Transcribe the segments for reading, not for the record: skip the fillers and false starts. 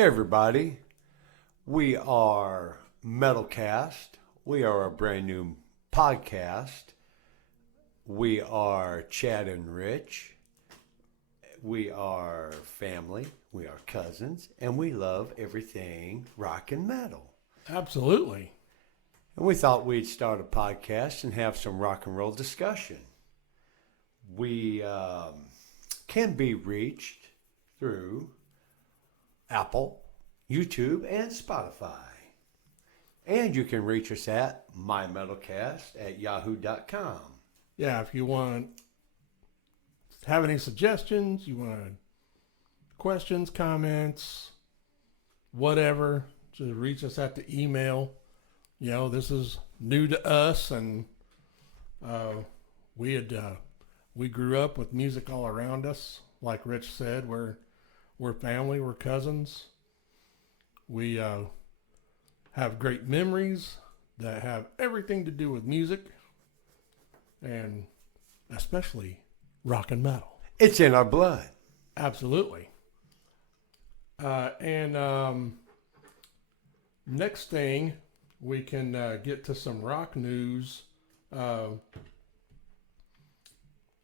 Hey everybody, we are Metalcast. We are a brand new podcast. We are Chad and Rich. We are family. We are cousins, and we love everything rock and metal. Absolutely. And we thought we'd start a podcast and have some rock and roll discussion. We can be reached through Apple, YouTube, and Spotify. And you can reach us at mymetalcast@yahoo.com. Yeah, if you want to have any suggestions, you want questions, comments, whatever, just reach us at the email. You know, this is new to us, and we grew up with music all around us. Like Rich said, we're family, we're cousins. We have great memories that have everything to do with music, and especially rock and metal. It's in our blood. Absolutely. And next thing, we can get to some rock news.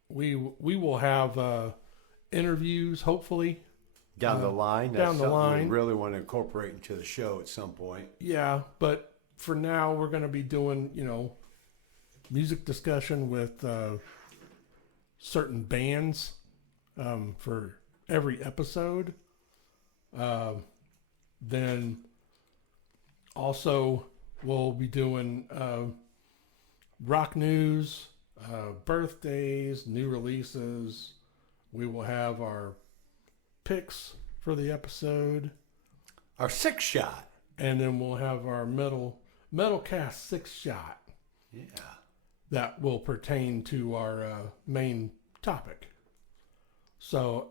We will have interviews, hopefully. Down the line. That's down the something line. we really want to incorporate into the show at some point. Yeah, but for now, we're going to be doing, music discussion with certain bands for every episode. Then also we'll be doing rock news, birthdays, new releases. We will have our picks for the episode. Our six shot. And then we'll have our Metalcast 6-shot. Yeah. That will pertain to our main topic. So,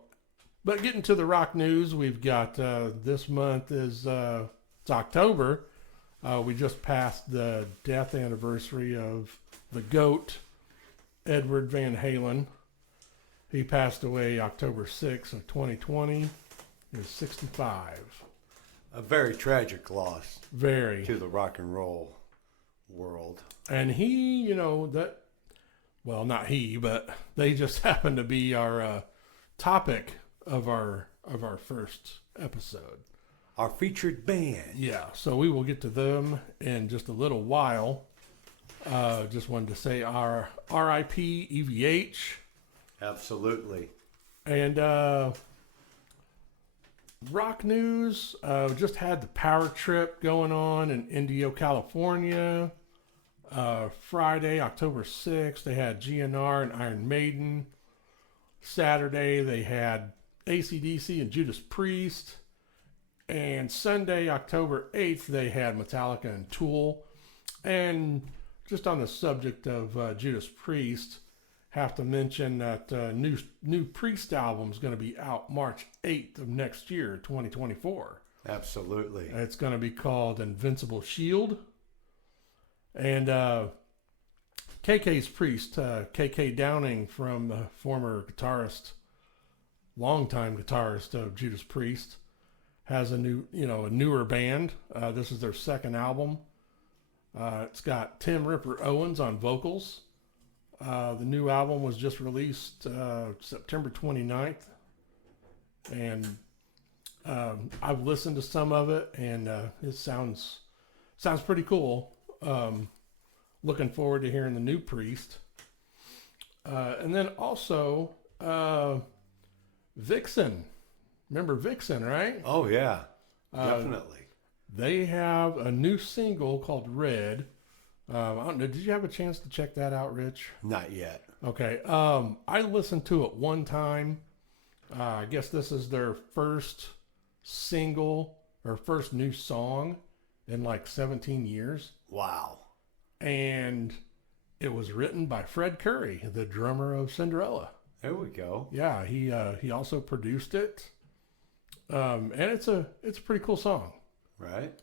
but getting to the rock news, we've got this month is it's October. We just passed the death anniversary of the GOAT, Edward Van Halen. He passed away October 6th of 2020. He was 65. A very tragic loss. Very. To the rock and roll world. And he, not he, but they just happened to be our topic of our first episode. Our featured band. Yeah, so we will get to them in just a little while. Just wanted to say our RIP EVH. Absolutely. And rock news, just had the Power Trip going on in Indio, California. Friday, October 6th, they had GNR and Iron Maiden. Saturday, they had AC/DC and Judas Priest. And Sunday, October 8th, they had Metallica and Tool. And just on the subject of Judas Priest, have to mention that new Priest album is going to be out March 8th of next year, 2024. Absolutely. It's going to be called Invincible Shield. And KK's Priest, KK Downing, from the former guitarist, longtime guitarist of Judas Priest, has a newer band. This is their second album. It's got Tim Ripper Owens on vocals. The new album was just released September 29th. And I've listened to some of it, and it sounds pretty cool. Looking forward to hearing the new Priest. And then also Vixen. Remember Vixen, right? Oh, yeah. Definitely. They have a new single called Red. I don't know. Did you have a chance to check that out, Rich? Not yet. Okay. I listened to it one time. I guess this is their first single or first new song in like 17 years. Wow. And it was written by Fred Curry, the drummer of Cinderella. There we go. Yeah, he also produced it. And it's a pretty cool song. Right.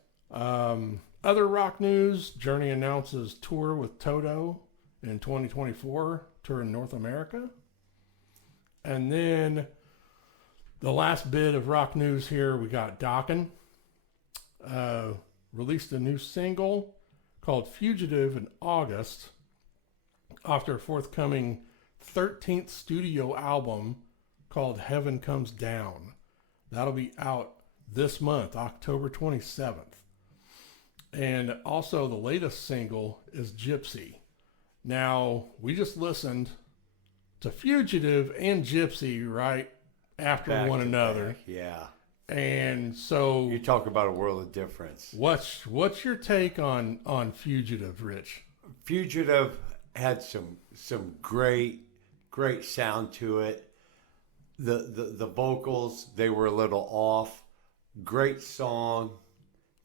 Other rock news, Journey announces tour with Toto in 2024, tour in North America. And then The last bit of rock news here, we got Dokken. Released a new single called Fugitive in August after a forthcoming 13th studio album called Heaven Comes Down. That'll be out this month, October 27th. And also the latest single is Gypsy. Now, we just listened to Fugitive and Gypsy right after Back one to another. back, yeah. And so You talk about a world of difference. what's your take on Fugitive, Rich? Fugitive had some great sound to it. The vocals, they were a little off. Great song.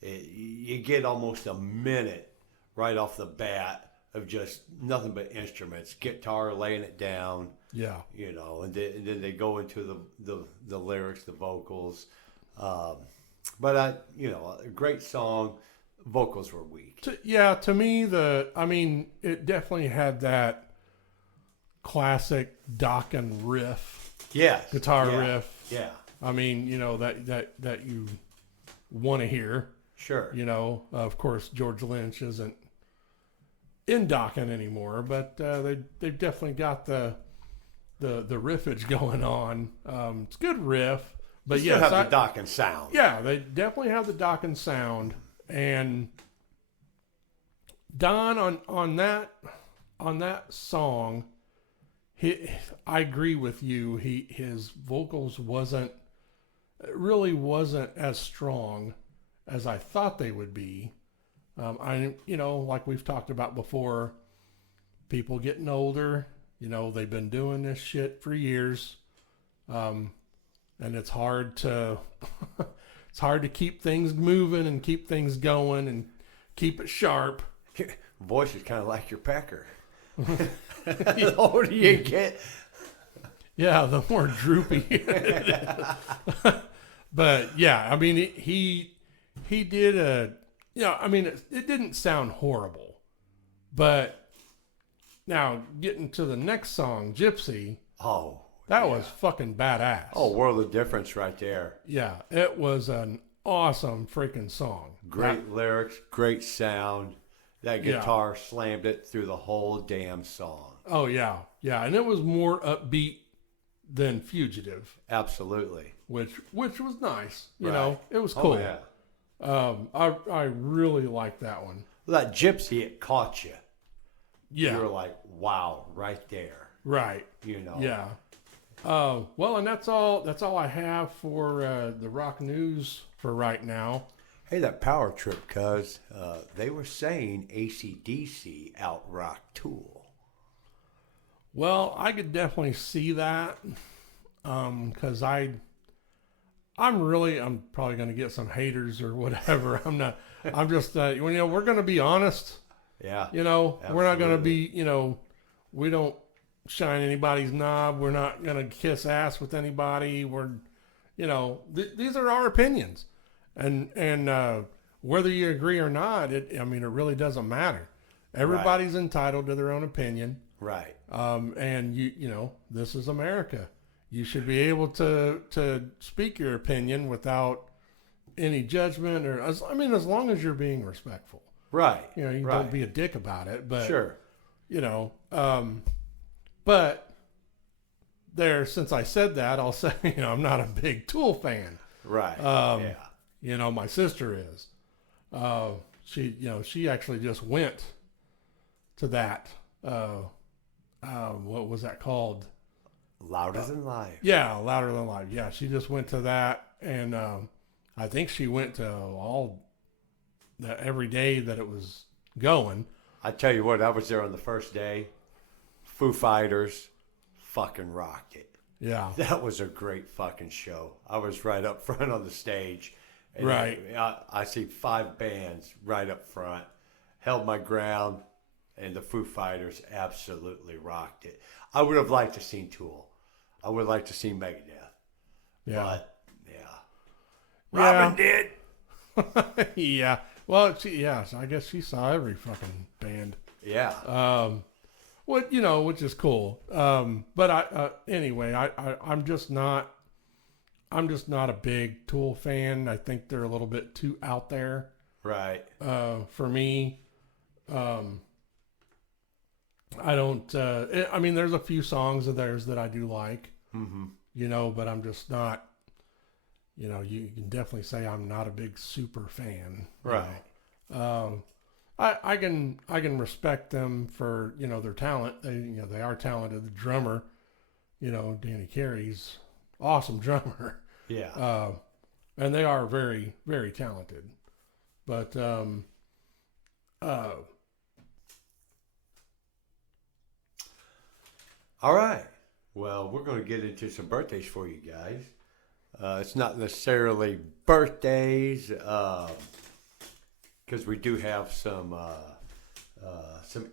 You get almost a minute right off the bat of just nothing but instruments, guitar laying it down. Yeah. You know, and then they go into the lyrics, the vocals. But a great song. Vocals were weak. To me, it definitely had that classic Dokken riff, Yes. guitar yeah, riff. Yeah. I mean, that you want to hear. Sure. Of course, George Lynch isn't in Dokken anymore, but they've definitely got the riffage going on. It's a good riff, but Still have the Dokken sound. Yeah, they definitely have the Dokken sound. And Don on that song, I agree with you. His vocals really wasn't as strong as I thought they would be. Like we've talked about before, people getting older. They've been doing this shit for years, and it's hard to keep things moving and keep things going and keep it sharp. Voice is kind of like your pecker. The older you get. Yeah, the more droopy it is. But yeah, I mean, he did it didn't sound horrible. But now getting to the next song, Gypsy. Oh. That was fucking badass. Oh, world of difference right there. Yeah, it was an awesome freaking song. Great lyrics, great sound. That guitar slammed it through the whole damn song. Oh, yeah. Yeah, and it was more upbeat than Fugitive. Absolutely. Which was nice. You Right. know, it was cool. Oh, yeah. I really liked that one. Well, that Gypsy, it caught you. Yeah. You were like, wow, right there. Right. Yeah. Well, and that's all I have for the rock news for right now. Hey, that power trip, cuz they were saying AC/DC out-rock Tool. Well, I could definitely see that because I'm probably going to get some haters or whatever. I'm just we're going to be honest. Yeah. We're not going to be, we don't shine anybody's knob. We're not going to kiss ass with anybody. We're, these are our opinions. And whether you agree or not, it really doesn't matter. Everybody's entitled to their own opinion. Right. And this is America. You should be able to speak your opinion without any judgment as long as you're being respectful. Right. You don't be a dick about it, but sure. But since I said that, I'll say, I'm not a big Tool fan. Right. My sister is. She actually just went to that. What was that called? Louder Than Live. Yeah, Louder Than Live. Yeah, she just went to that, and I think she went to every day that it was going. I tell you what, I was there on the first day. Foo Fighters fucking rocked it. Yeah. That was a great fucking show. I was right up front on the stage. And right. I see 5 bands right up front. Held my ground, and the Foo Fighters absolutely rocked it. I would have liked to seen Tool. I would like to see Megadeth. Yeah. But, Robin did. Yeah. Well, I guess she saw every fucking band. Yeah. Which is cool. But anyway, I'm just not I'm just not a big Tool fan. I think they're a little bit too out there Right. for me. I don't. I mean, there's a few songs of theirs that I do like, Mm-hmm. but I'm just not. You can definitely say I'm not a big super fan. Right. I can respect them for their talent. They are talented. The drummer, Danny Carey's awesome drummer. Yeah. And they are very, very talented. But All right. Well, we're going to get into some birthdays for you guys. It's not necessarily birthdays, because we do have some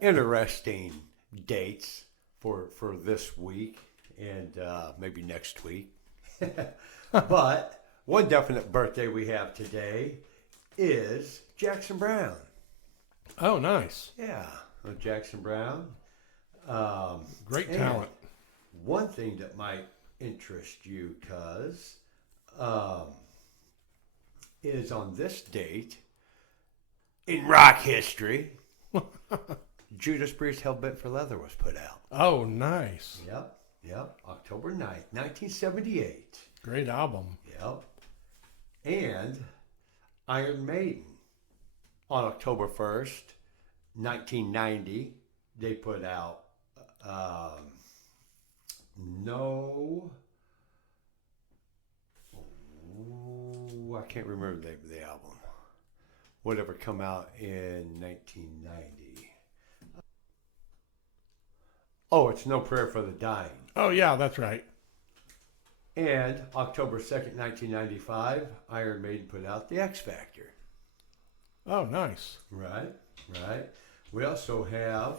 interesting dates for this week and maybe next week. But one definite birthday we have today is Jackson Brown. oh, nice, Yeah, Jackson Brown. great And talent. one thing that might interest you, cuz, is on this date in rock history, Judas Priest Hell Bent for Leather was put out. Oh, nice, Yep. October 9th, 1978. great album. Yep. And Iron Maiden on October 1st, 1990, they put out No. Ooh, I can't remember the name of the album. Whatever come out in 1990. Oh, it's No Prayer for the Dying. Oh, yeah, that's right. And October 2nd, 1995, Iron Maiden put out The X Factor. Oh, nice. Right. We also have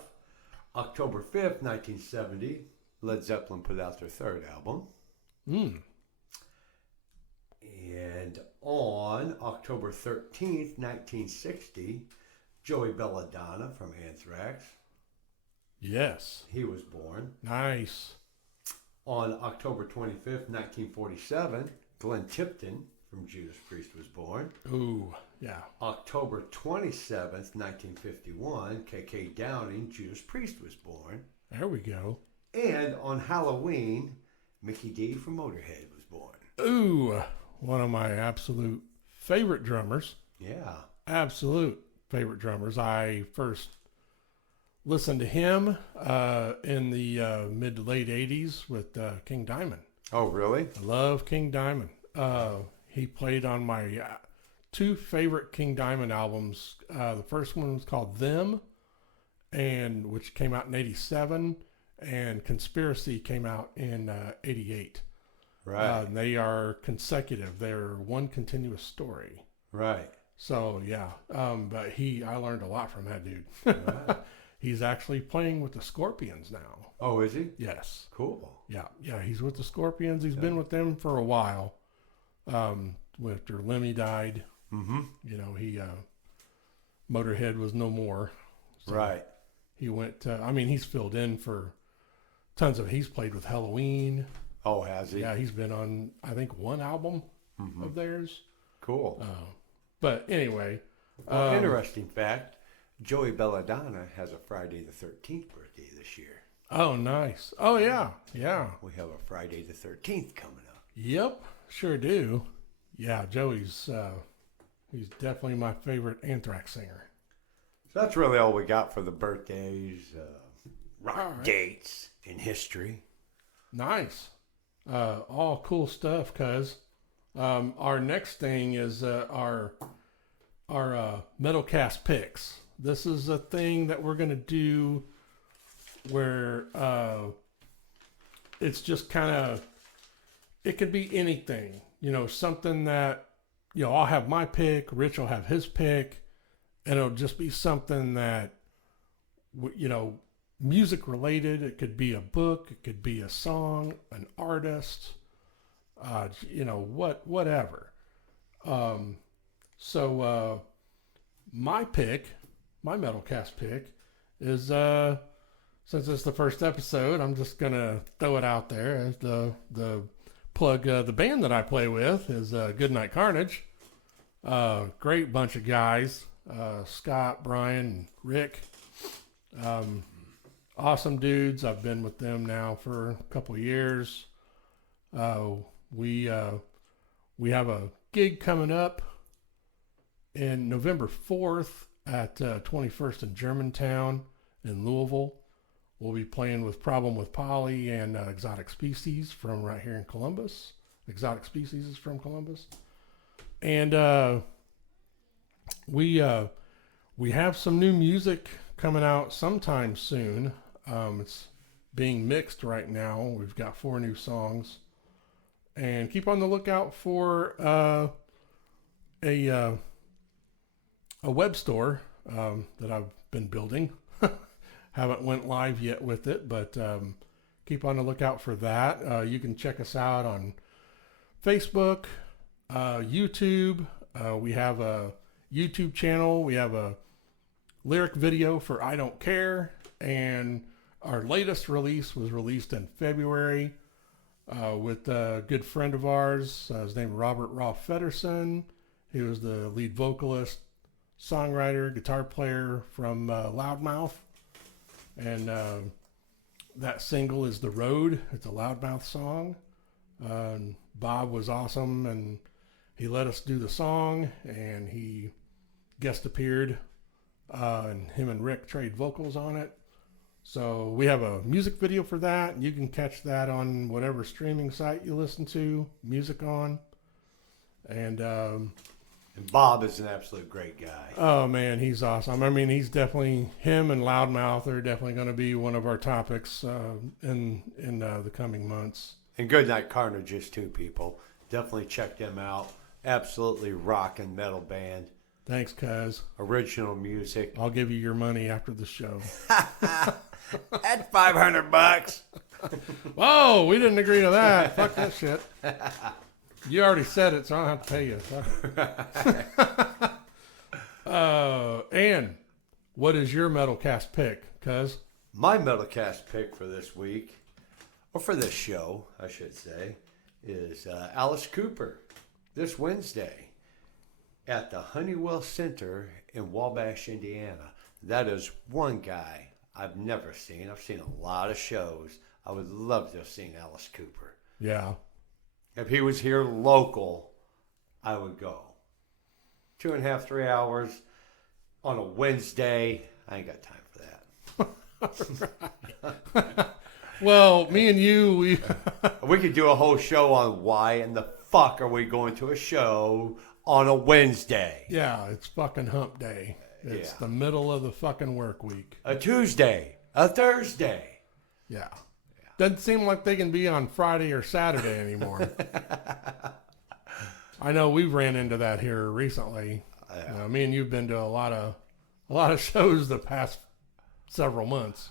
October 5th, 1970, Led Zeppelin put out their third album. Mm. And on October 13th, 1960, Joey Belladonna from Anthrax, Yes. he was born. Nice. On October 25th, 1947, Glenn Tipton from Judas Priest was born. Ooh, yeah. October 27th, 1951, KK Downing, Judas Priest was born. There we go. And on Halloween, Mickey D from Motorhead was born. Ooh, one of my absolute favorite drummers. Yeah. Absolute favorite drummers. I first listened to him in the mid to late 80s with King Diamond. Oh, really? I love King Diamond. He played on my two favorite King Diamond albums. The first one was called Them, which came out in 87, and Conspiracy came out in 88. Right. They are consecutive. They're one continuous story. Right. So yeah, but I learned a lot from that dude. Right. He's actually playing with the Scorpions now. Oh, is he? Yes. Cool. Yeah. He's with the Scorpions. He's been with them for a while. After Lemmy died, Mm-hmm. he Motorhead was no more. So Right. he went. He's filled in for tons of. He's played with Halloween. Oh, has he? Yeah, he's been on I think one album Mm-hmm. of theirs. Cool. But anyway, Well, interesting fact, Joey Belladonna has a Friday the 13th birthday this year. oh nice. Oh yeah. We have a Friday the 13th coming up. Yep, sure do. Yeah, Joey's he's definitely my favorite Anthrax singer. So that's really all we got for the birthdays, rock All right. dates in history. Nice. All cool stuff, cuz. Our next thing is our Metalcast picks. This is a thing that we're going to do where it's just kind of, it could be anything. Something that, I'll have my pick, Rich will have his pick, and it'll just be something that, music related. It could be a book, it could be a song, an artist, whatever. So my pick, my Metalcast pick, is since it's the first episode, I'm just gonna throw it out there as the plug the band that I play with is Goodnight Carnage. Great bunch of guys. Scott, Brian, Rick. Awesome dudes. I've been with them now for a couple of years. We have a gig coming up in November 4th at 21st in Germantown in Louisville. We'll be playing with Problem with Polly and Exotic Species from right here in Columbus. Exotic Species is from Columbus. And we have some new music coming out sometime soon. It's being mixed right now. We've got 4 new songs. And keep on the lookout for a web store that I've been building. Haven't went live yet with it, but keep on the lookout for that. You can check us out on Facebook, YouTube. We have a YouTube channel. We have a lyric video for I Don't Care. And our latest release was released in February with a good friend of ours. His name is Robert Rolf Feddersen. He was the lead vocalist, songwriter, guitar player from Loudmouth. And that single is The Road. It's a Loudmouth song. Bob was awesome, and he let us do the song, and he guest appeared, and him and Rick trade vocals on it. So we have a music video for that. You can catch that on whatever streaming site you listen to music on. And Bob is an absolute great guy. oh man, he's awesome. I mean, he's definitely, him and Loudmouth are definitely going to be one of our topics in the coming months. And Goodnight Carnages too, people. Definitely check them out. Absolutely rockin' metal band. Thanks, cuz. Original music. I'll give you your money after the show. At $500. Whoa, we didn't agree to that. Fuck that shit. You already said it, so I don't have to pay you. And what is your Metalcast pick, cuz? My Metalcast pick for this week, or for this show, I should say, is Alice Cooper this Wednesday at the Honeywell Center in Wabash, Indiana. That is one guy I've never seen. I've seen a lot of shows. I would love to have seen Alice Cooper. Yeah. If he was here local, I would go. 2.5, 3 hours on a Wednesday. I ain't got time for that. Well, me and you, We could do a whole show on why in the fuck are we going to a show on a Wednesday? yeah, it's fucking hump day. It's Yeah. the middle of the fucking work week. A Tuesday, a Thursday. Yeah. Doesn't seem like they can be on Friday or Saturday anymore. I know we've ran into that here recently. Me and you've been to a lot of shows the past several months.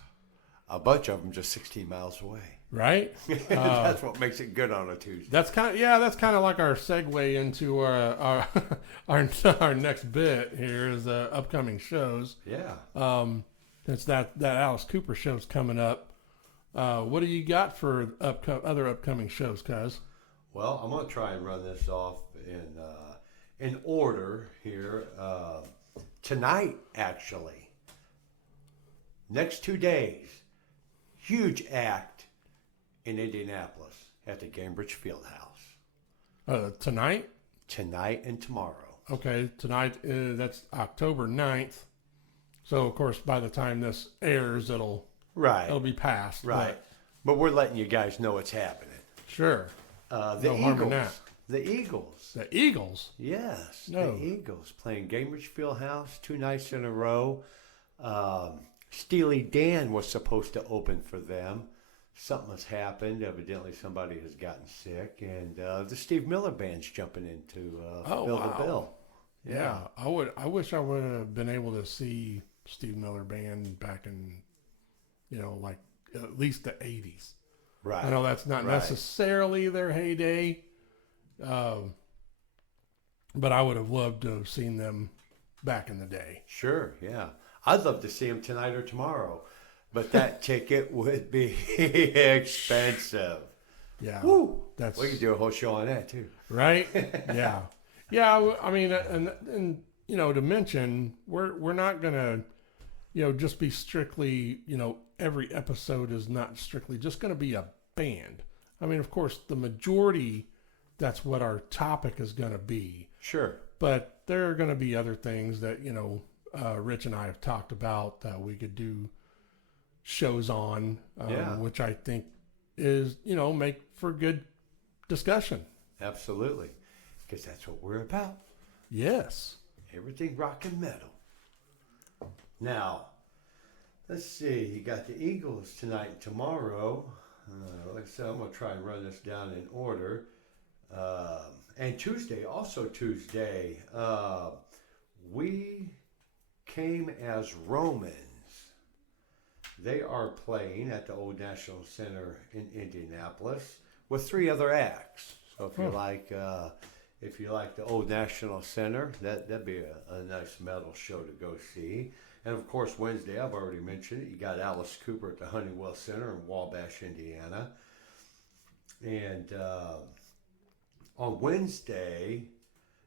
A bunch of them just 16 miles away. Right? That's what makes it good on a Tuesday. That's kind of like our segue into our next bit here is upcoming shows. Yeah. Since that Alice Cooper show's coming up, what do you got for other upcoming shows, cuz? Well, I'm going to try and run this off in order here. Tonight, actually. Next 2 days. Huge act in Indianapolis at the Cambridge Fieldhouse. Tonight? Tonight and tomorrow. Okay, tonight, that's October 9th. So, of course, by the time this airs, it'll be past. Right. But we're letting you guys know it's happening. Sure. The No harm in Eagles. that. The Eagles. The Eagles? Yes. No. The Eagles playing Cambridge Fieldhouse 2 nights in a row. Steely Dan was supposed to open for them. Something has happened. Evidently, somebody has gotten sick, and the Steve Miller Band's jumping in to fill the bill. Yeah, I wish I would have been able to see Steve Miller Band back in, like at least the 80s. Right. I know that's not necessarily their heyday, but I would have loved to have seen them back in the day. Sure, yeah. I'd love to see him tonight or tomorrow, but that ticket would be expensive. Yeah. Woo! That's We could do a whole show on that too. right. Yeah, yeah. I mean, and to mention, we're not gonna, just be strictly, every episode is not strictly just gonna be a band. I mean, of course, the majority, that's what our topic is gonna be. Sure. But there are going to be other things that, Rich and I have talked about that we could do shows on, which I think is, make for good discussion. Absolutely. Because that's what we're about. Yes. Everything rock and metal. Now, let's see. You got the Eagles tonight and tomorrow. Like I said, I'm going to try and run this down in order. And Tuesday, we came as Romans. They are playing at the Old National Center in Indianapolis with 3 other acts. So if you like the Old National Center, that'd be a nice metal show to go see. And of course, Wednesday, I've already mentioned it. You got Alice Cooper at the Honeywell Center in Wabash, Indiana, and on Wednesday,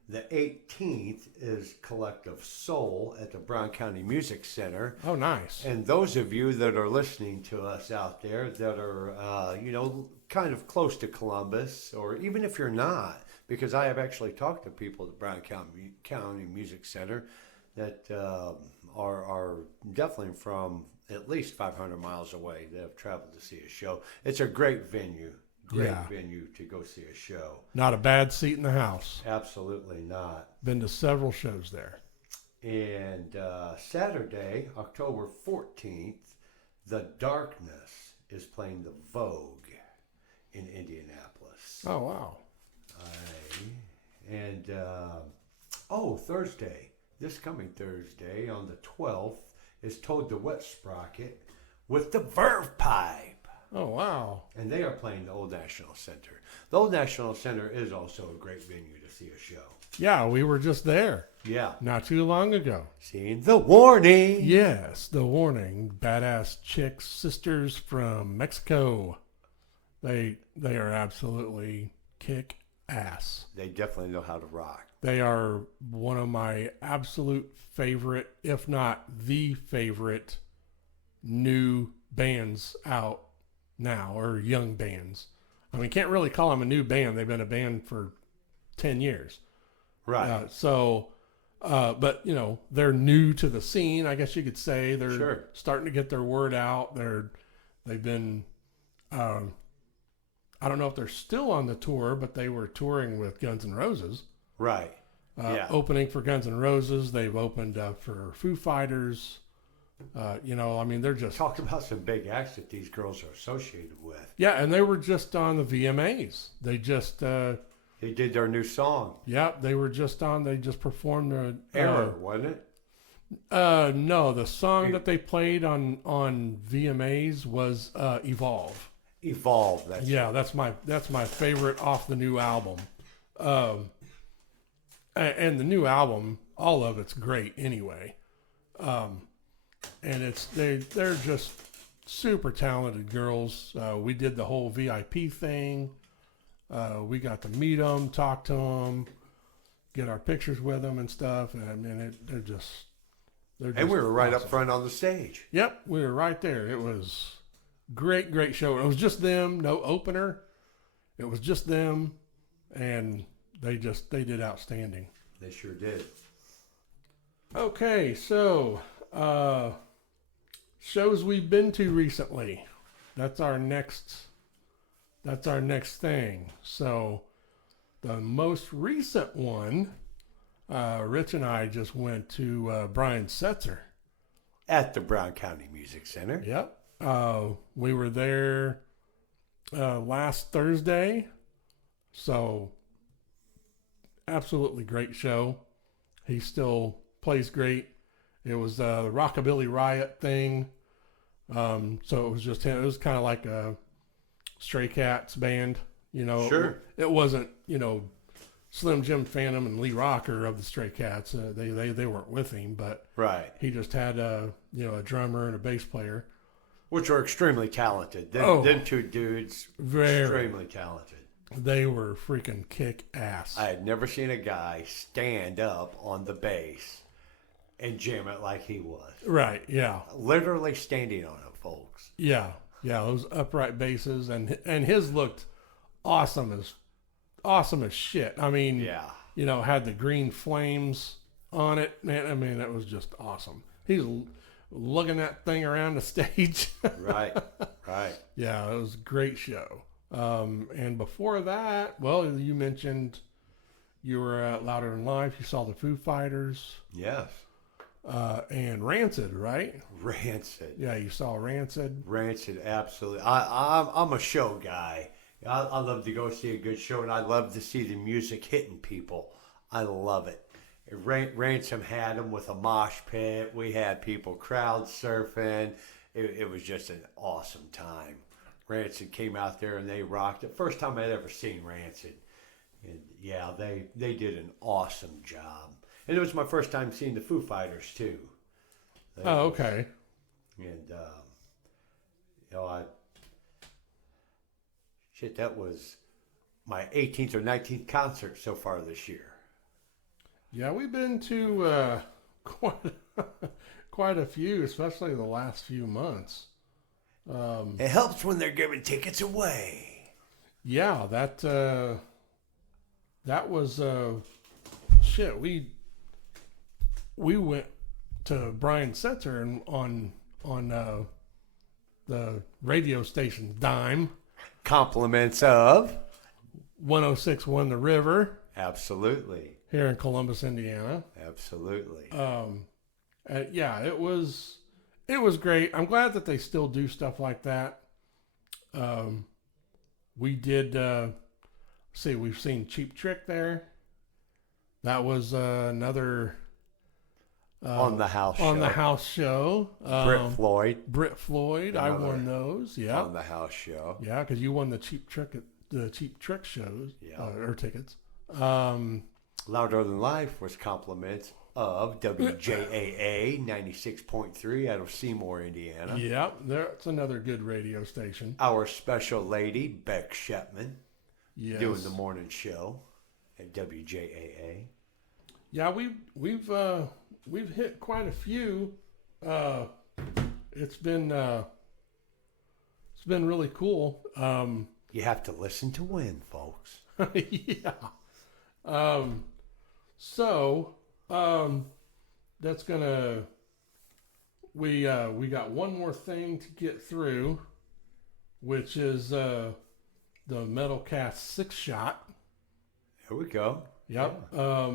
the 18th, is Collective Soul at the Brown County Music Center. Oh, nice. And those of you that are listening to us out there that are, kind of close to Columbus, or even if you're not, because I have actually talked to people at the Brown County Music Center that are definitely from at least 500 miles away that have traveled to see a show. It's a great venue. Great venue to go see a show. Not a bad seat in the house. Absolutely not. Been to several shows there. And Saturday, October 14th, The Darkness is playing the Vogue in Indianapolis. Oh, wow. And Thursday, this coming Thursday on the 12th, is Toad the Wet Sprocket with the Verve Pipe. Oh, wow. And they are playing the Old National Center. The Old National Center is also a great venue to see a show. Yeah, we were just there. Yeah. Not too long ago. Seeing The Warning. Yes, The Warning. Badass chicks, sisters from Mexico. They are absolutely kick ass. They definitely know how to rock. They are one of my absolute favorite, if not the favorite, new bands out now, or young bands. I mean, can't really call them a new band. They've been a band for 10 years. Right. But, they're new to the scene, I guess you could say. They're starting to get their word out. They've been, I don't know if they're still on the tour, but they were touring with Guns N' Roses. Right. Opening for Guns N' Roses. They've opened up for Foo Fighters. They're just... Talk about some big acts that these girls are associated with. Yeah, and they were just on the VMAs. They just... they did their new song. Yeah, they just performed their... Error, wasn't it? No, the song that they played on VMAs was Evolve. Evolve, that's my favorite off the new album. And the new album, all of it's great anyway. And they're just super talented girls. We did the whole VIP thing. We got to meet them, talk to them, get our pictures with them and stuff. And I mean, they're just and we were right awesome. up front on the stage. Yep, we were right there. It was great show. It was just them, no opener. It was just them, and they did outstanding. They sure did. Okay, so shows we've been to recently. That's our next thing. So the most recent one, Rich and I just went to Brian Setzer at the Brown County Music Center. Yep. We were there last Thursday. So absolutely great show. He still plays great. It was the Rockabilly Riot thing. So it was just him. It was kind of like a Stray Cats band, Sure. It wasn't, Slim Jim Phantom and Lee Rocker of the Stray Cats. They weren't with him, but right. He just had a drummer and a bass player, which are extremely talented. Them two dudes, extremely talented. They were freaking kick ass. I had never seen a guy stand up on the bass and jam it like he was. Right, yeah. Literally standing on it, folks. Yeah. Yeah, those upright basses and his looked awesome as shit. I mean, Yeah. had the green flames on it. Man, I mean, it was just awesome. He's lugging that thing around the stage. Right. Right. Yeah, it was a great show. And before that, well, you mentioned you were at Louder Than Life. You saw the Foo Fighters. Yes. And Rancid, right? Rancid. Yeah, you saw Rancid. Rancid, absolutely. I'm a show guy. I love to go see a good show, and I love to see the music hitting people. I love it. Ransom had them with a mosh pit. We had people crowd surfing. It was just an awesome time. Rancid came out there and they rocked it. First time I'd ever seen Rancid. And yeah, they did an awesome job. And it was my first time seeing the Foo Fighters too. Oh, okay. And that was my 18th or 19th concert so far this year. Yeah, we've been to quite a few, especially the last few months. It helps when they're giving tickets away. Yeah, that was shit. We went to Brian Setzer on the radio station Dime. Compliments of 106.1 The River. Absolutely. Here in Columbus, Indiana. Absolutely. Yeah, it was great. I'm glad that they still do stuff like that. We did we've seen Cheap Trick there. That was another on the house show. Britt Floyd. I won those. Yeah. On the house show. Yeah, because you won the Cheap Trick shows. Yeah. Or tickets. Louder Than Life was compliments of WJAA 96.3 out of Seymour, Indiana. Yeah, that's another good radio station. Our special lady, Beck Shepman, yes, doing the morning show at WJAA. Yeah, we've hit quite a few. It's been really cool. You have to listen to win, folks. Yeah. That's gonna. We got one more thing to get through, which is the Metalcast 6-shot. Here we go. Yep. Yeah.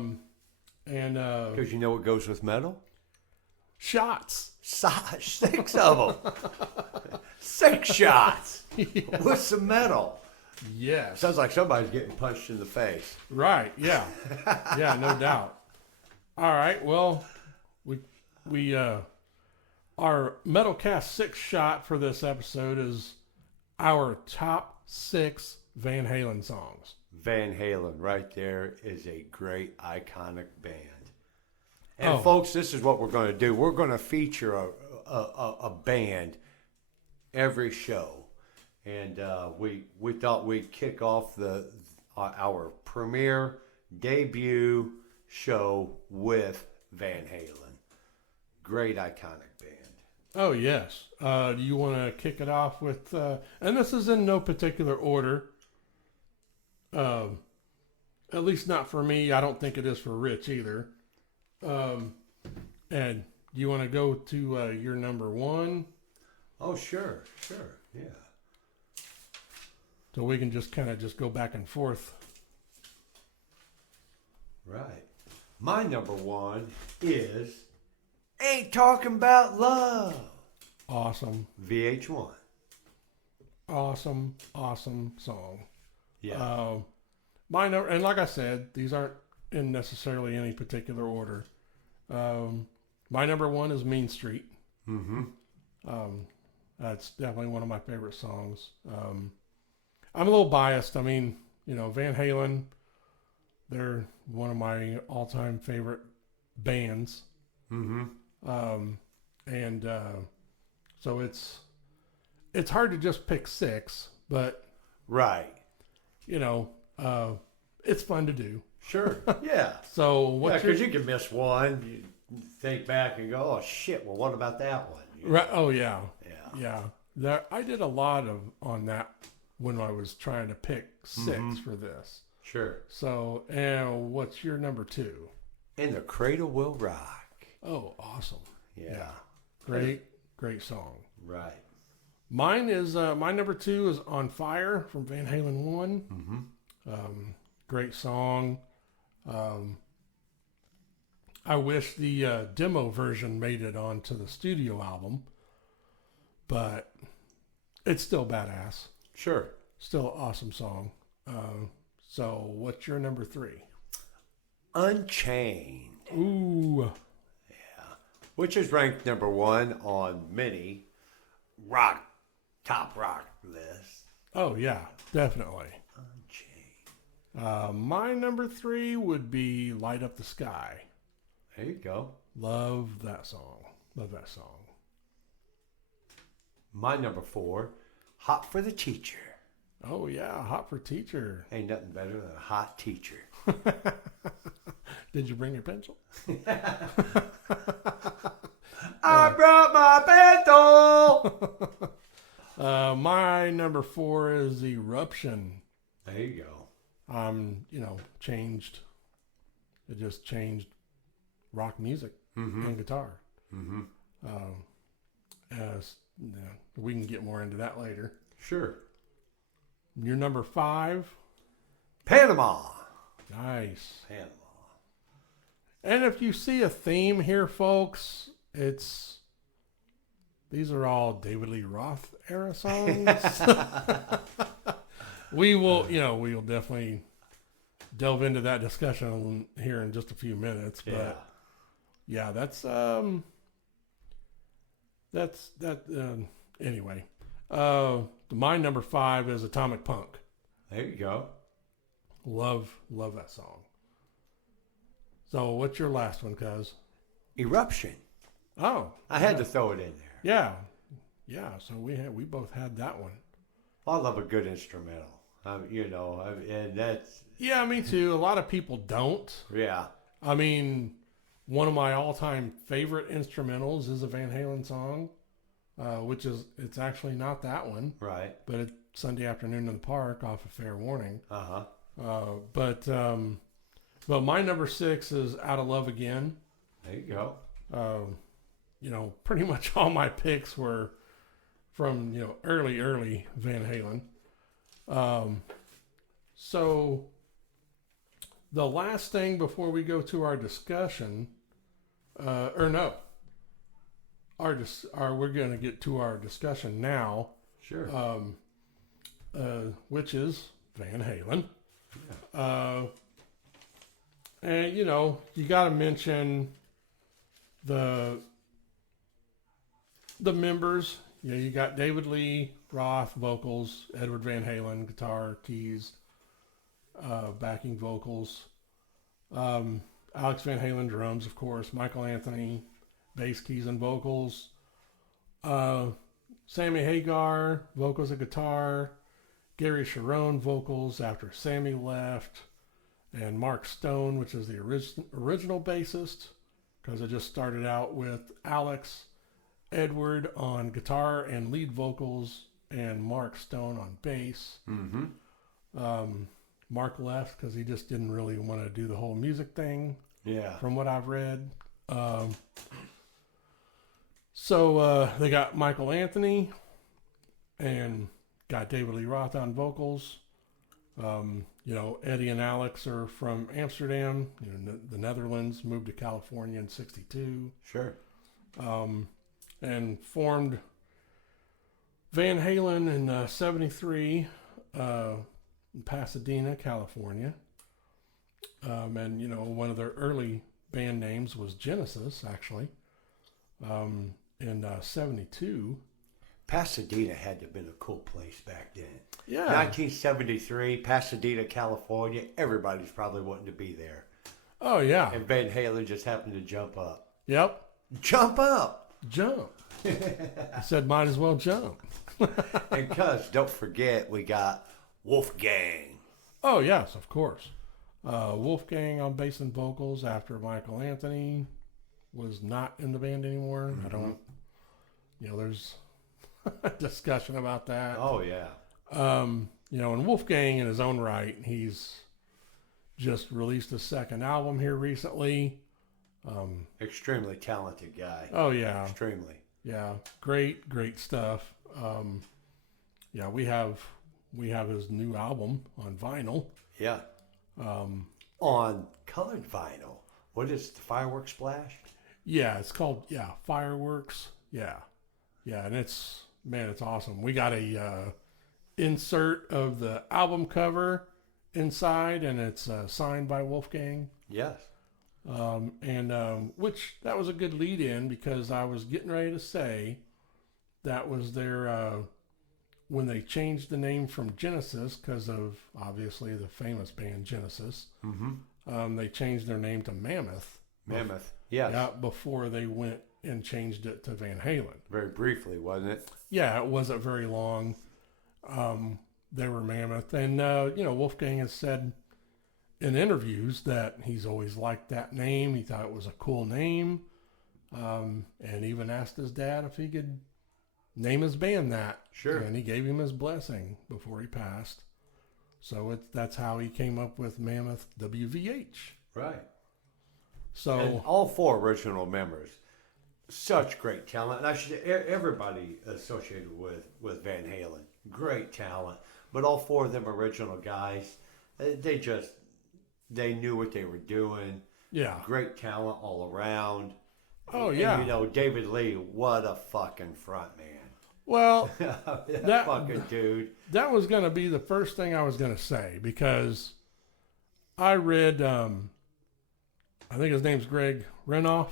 And because you know what goes with metal? Shots. 6 of them. 6 shots with some metal. Yes. Sounds like somebody's getting punched in the face. Right. Yeah. Yeah. No doubt. All right. Well, we our Metalcast 6-shot for this episode is our top 6 Van Halen songs. Van Halen, right there, is a great, iconic band. And folks, this is what we're going to do. We're going to feature a band every show. And we thought we'd kick off our premiere debut show with Van Halen. Great, iconic band. Oh, yes. Do you want to kick it off with... and this is in no particular order. At least not for me. I don't think it is for Rich either. And do you want to go to your number 1? Oh, sure. Yeah. So we can just kind of just go back and forth. Right. My number 1 is Ain't Talking About Love. Awesome. VH1. Awesome song. Yeah. My number, and like I said, these aren't in necessarily any particular order. My number 1 is Mean Street. Mm-hmm. That's definitely one of my favorite songs. I'm a little biased. I mean, Van Halen, they're one of my all-time favorite bands. Mm-hmm. So it's hard to just pick 6, but right. it's fun to do. Sure. Yeah. So Yeah, what's because you can miss one. You think back and go, oh, shit, well, what about that one? right? Oh yeah, Yeah. yeah. I did a lot on that when I was trying to pick 6 for this. Sure. So, and what's your number 2? And the Cradle Will Rock. Oh, awesome. Yeah. Great song. Right. Mine is my number 2 is On Fire from Van Halen 1. Great song. I wish the demo version made it onto the studio album, but it's still badass. Sure. Still an awesome song. So what's your number 3? Unchained. Ooh. Which is ranked number 1 on many top rock lists. Oh yeah, definitely. Unchained. My number 3 would be Light Up the Sky. There you go. Love that song. Love that song. My number 4, Hot for the Teacher. Oh yeah, Hot for Teacher. Ain't nothing better than a hot teacher. Did you bring your pencil? I brought my pencil. My number 4 is Eruption. There you go. Changed. It just changed rock music and guitar. We can get more into that later. Sure. Your number 5. Panama. Nice. Panama. And if you see a theme here, folks, these are all David Lee Roth era songs. We'll definitely delve into that discussion here in just a few minutes. But yeah, anyway. My number 5 is Atomic Punk. There you go. Love that song. So what's your last one, cuz? Eruption. Oh, I had to throw it in there. Yeah. So we both had that one. I love a good instrumental. And that's... Yeah, me too. A lot of people don't. Yeah. I mean, one of my all-time favorite instrumentals is a Van Halen song, it's actually not that one. Right. But it's Sunday Afternoon in the Park off of Fair Warning. But my number 6 is Out of Love Again. There you go. Pretty much all my picks were from, early Van Halen. So the last thing before we go to our discussion, we're going to get to our discussion now. Sure. Which is Van Halen. Yeah. And you got to mention the members. You got David Lee Roth vocals, Edward Van Halen guitar, keys, backing vocals, Alex Van Halen drums, of course, Michael Anthony bass, keys, and vocals, Sammy Hagar vocals and guitar, Gary Sharon vocals after Sammy left, and Mark Stone, which is the original bassist, because it just started out with Alex, Edward on guitar and lead vocals, and Mark Stone on bass. Mark left because he just didn't really want to do the whole music thing. Yeah. From what I've read. So they got Michael Anthony and got David Lee Roth on vocals. Eddie and Alex are from Amsterdam, the Netherlands, moved to California in '62. Sure. And formed Van Halen in '73 in Pasadena, California. And, one of their early band names was Genesis, actually. In '72. Pasadena had to have been a cool place back then. Yeah. 1973, Pasadena, California. Everybody's probably wanting to be there. Oh, yeah. And Van Halen just happened to jump up. Yep. Jump up! Jump. I said, might as well jump. And cuz, don't forget, we got Wolfgang. Oh, yes, of course. Wolfgang on bass and vocals after Michael Anthony was not in the band anymore. I don't, there's discussion about that. Oh, yeah. And Wolfgang in his own right, he's just released a second album here recently. Extremely talented guy. Oh, yeah. Extremely. Yeah. Great stuff. We have his new album on vinyl. Yeah. On colored vinyl. What is it, the Fireworks Splash? Yeah, it's called Fireworks. Yeah. Yeah, and it's awesome. We got a insert of the album cover inside, and it's signed by Wolfgang. Yes. Which that was a good lead in, because I was getting ready to say that was their when they changed the name from Genesis, because of obviously the famous band Genesis. Mm-hmm. They changed their name to Mammoth. Mammoth. Yes. Yeah, before they went and changed it to Van Halen. Very briefly, wasn't it? Yeah, it wasn't very long. They were Mammoth, and Wolfgang has said in interviews that he's always liked that name. He thought it was a cool name, and even asked his dad if he could name his band that. Sure. And he gave him his blessing before he passed. So that's how he came up with Mammoth WVH. Right. So and all four original members, such great talent. And I should everybody associated with Van Halen, great talent. But all four of them original guys, they knew what they were doing. Yeah. Great talent all around. Oh, yeah. And, David Lee, what a fucking front man. Well, that fucking dude. That was going to be the first thing I was going to say, because I read, I think his name's Greg Renoff.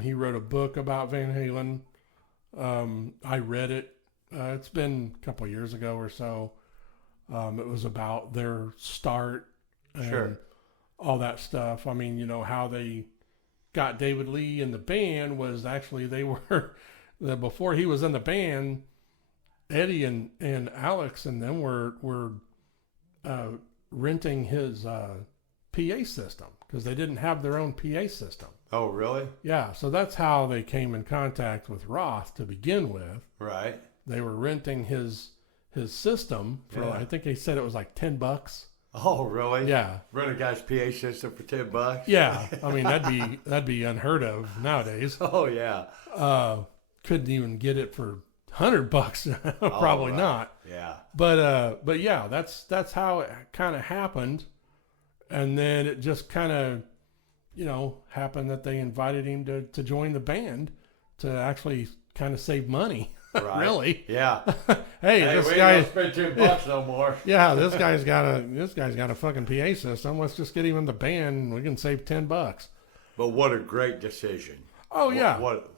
He wrote a book about Van Halen. I read it. It's been a couple of years ago or so. It was about their start and all that stuff. I mean, how they got David Lee in the band was actually they were... Before he was in the band, Eddie and Alex and them were renting his PA system, because they didn't have their own PA system. Oh, really? Yeah, so that's how they came in contact with Roth to begin with. Right. They were renting his system for I think they said it was like $10. Oh, really? Yeah. Rent a guy's PA system for $10? Yeah, I mean that'd be unheard of nowadays. Oh yeah. Couldn't even get it for $100. Probably not. Yeah. But yeah, that's how it kind of happened. And then it just kind of, happened that they invited him to join the band to actually kind of save money. Right. Really? Yeah. hey, this we guy ain't gonna spend $10 no more. Yeah, this guy's got a fucking PA system. Let's just get him in the band and we can save $10. But what a great decision. Oh yeah. What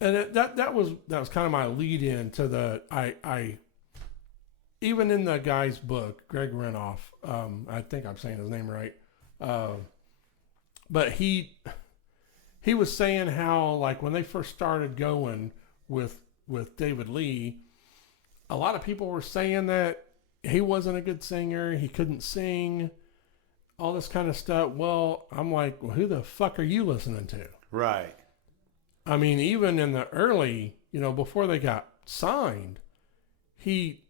And that was kind of my lead in to the I even in the guy's book, Greg Renoff, I think I'm saying his name right, but he was saying how, like, when they first started going with David Lee, a lot of people were saying that he wasn't a good singer, he couldn't sing, all this kind of stuff. Well, I'm like, well, who the fuck are you listening to? Right. I mean, even in the early, before they got signed, he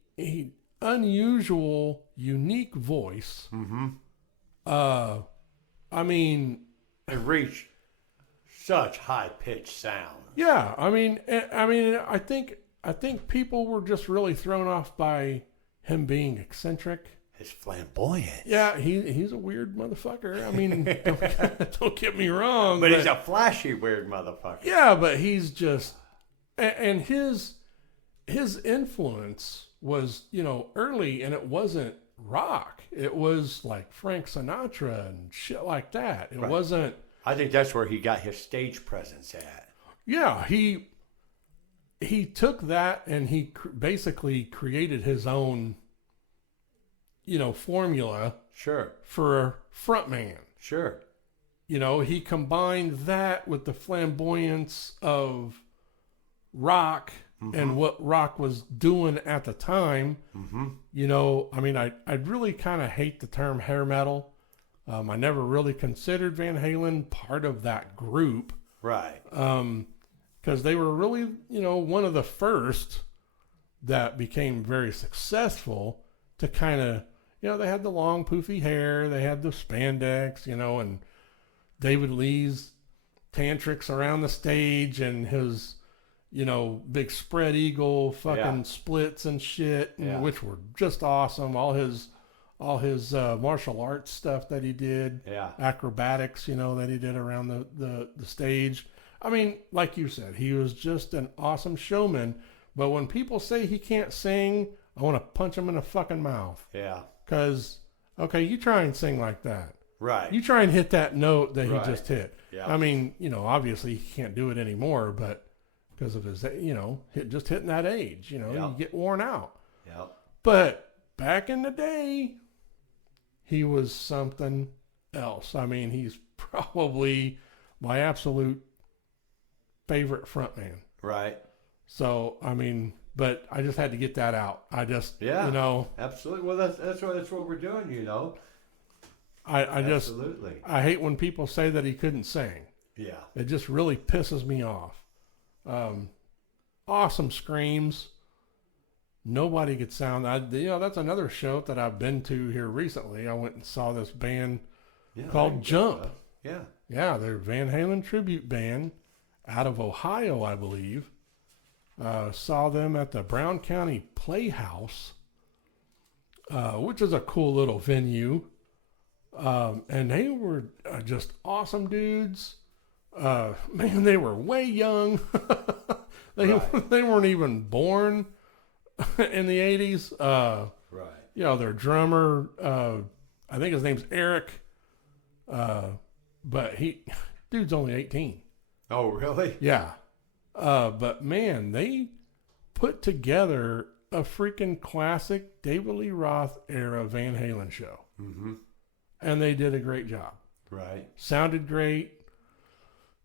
unusual, unique voice. Mm-hmm. I mean, it reached such high pitched sound. Yeah, I mean, I think people were just really thrown off by him being eccentric. His flamboyance. Yeah, he's a weird motherfucker. I mean, don't get me wrong. But he's a flashy weird motherfucker. Yeah, but he's just, and his influence was, early, and it wasn't rock. It was like Frank Sinatra and shit like that. It wasn't. I think that's where he got his stage presence at. Yeah, he took that and he basically created his own, formula. Sure. For a frontman. Sure. He combined that with the flamboyance of rock and what rock was doing at the time. You know, I mean, I really kind of hate the term hair metal. I never really considered Van Halen part of that group. Right. Because they were really, you know, one of the first that became very successful to kind of, you know, they had the long poofy hair, they had the spandex, you know, and David Lee's tantrics around the stage and his, you know, big spread eagle fucking splits and shit, which were just awesome. All his martial arts stuff that he did, acrobatics, you know, that he did around the stage. I mean, like you said, he was just an awesome showman. But when people say he can't sing, I want to punch him in the fucking mouth. Yeah. Because, okay, you try and sing like that. Right. You try and hit that note that he just hit. Yeah. I mean, you know, obviously he can't do it anymore, but because of his, you know, just hitting that age, you know, you get worn out. Yeah. But back in the day, he was something else. I mean, he's probably my absolute favorite frontman. Right. So, I mean, but I just had to get that out. I just, you know. Absolutely. Well, that's what we're doing, you know. I hate when people say that he couldn't sing. Yeah. It just really pisses me off. Awesome screams. Nobody could sound. You know, that's another show that I've been to here recently. I went and saw this band called Jump. Yeah. Yeah, they're a Van Halen tribute band out of Ohio, I believe. Saw them at the Brown County Playhouse, which is a cool little venue. And they were just awesome dudes. Man, they were way young. They weren't even born in the 80s. Right. You know, their drummer, I think his name's Eric. But dude's only 18. Oh, really? Yeah. But man, they put together a freaking classic David Lee Roth era Van Halen show. Mm-hmm. And they did a great job. Right. Sounded great.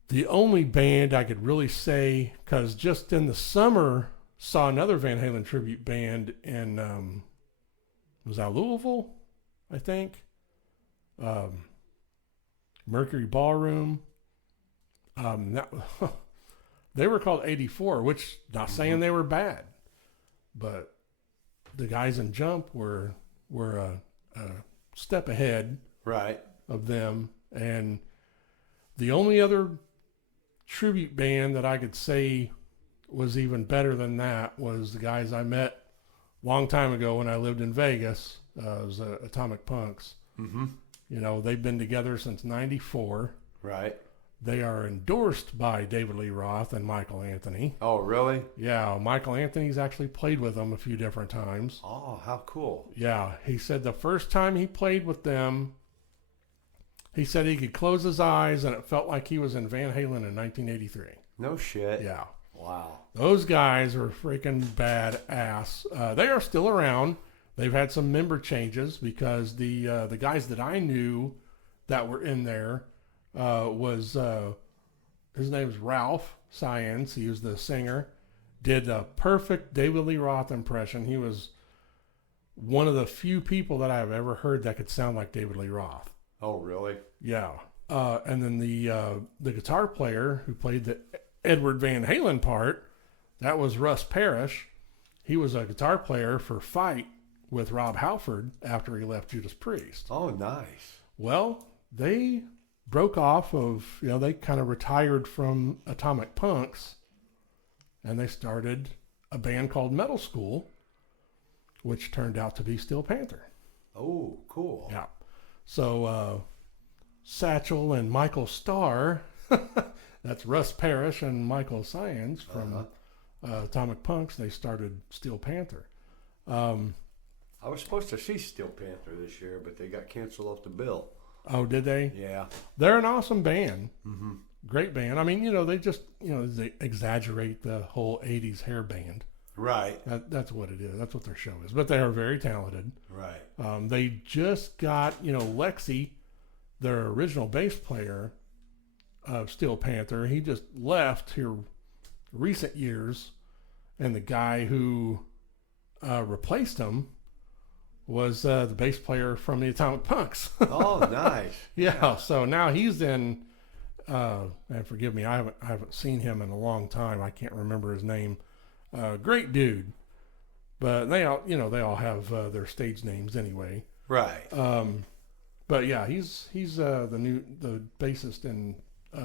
The only band I could really say, because just in the summer, saw another Van Halen tribute band in, was that Louisville, I think? Mercury Ballroom. They were called 84, which not saying they were bad, but the guys in Jump were a step ahead of them. And the only other tribute band that I could say was even better than that was the guys I met a long time ago when I lived in Vegas. It was Atomic Punks. Mm-hmm. You know, they've been together since 94. Right. They are endorsed by David Lee Roth and Michael Anthony. Oh, really? Yeah, Michael Anthony's actually played with them a few different times. Oh, how cool. Yeah, he said the first time he played with them, he said he could close his eyes and it felt like he was in Van Halen in 1983. No shit. Yeah. Wow. Those guys are freaking badass. They are still around. They've had some member changes because the guys that I knew that were in there was his name's Ralph Science. He was the singer. Did a perfect David Lee Roth impression. He was one of the few people that I've ever heard that could sound like David Lee Roth. Oh, really? Yeah. And then the guitar player who played the Edward Van Halen part, that was Russ Parrish. He was a guitar player for Fight with Rob Halford after he left Judas Priest. Oh, nice. Well, they broke off of, you know, they kind of retired from Atomic Punks and they started a band called Metal School, which turned out to be Steel Panther. Oh, cool. Yeah. So Satchel and Michael Starr, that's Russ Parrish and Michael Science from Atomic Punks, they started Steel Panther. I was supposed to see Steel Panther this year, but they got canceled off the bill. Oh, did they? Yeah. They're an awesome band. Mm-hmm. Great band. I mean, you know, they just, you know, they exaggerate the whole 80s hair band. Right. That's what it is. That's what their show is. But they are very talented. Right. They just got, you know, Lexi, their original bass player of Steel Panther. He just left here recent years And the guy who replaced him was the bass player from the Atomic Punks. Oh, nice. Yeah, so now he's in. And forgive me, I haven't seen him in a long time. I can't remember his name. Great dude, but they all have their stage names anyway. Right. But yeah, he's the bassist in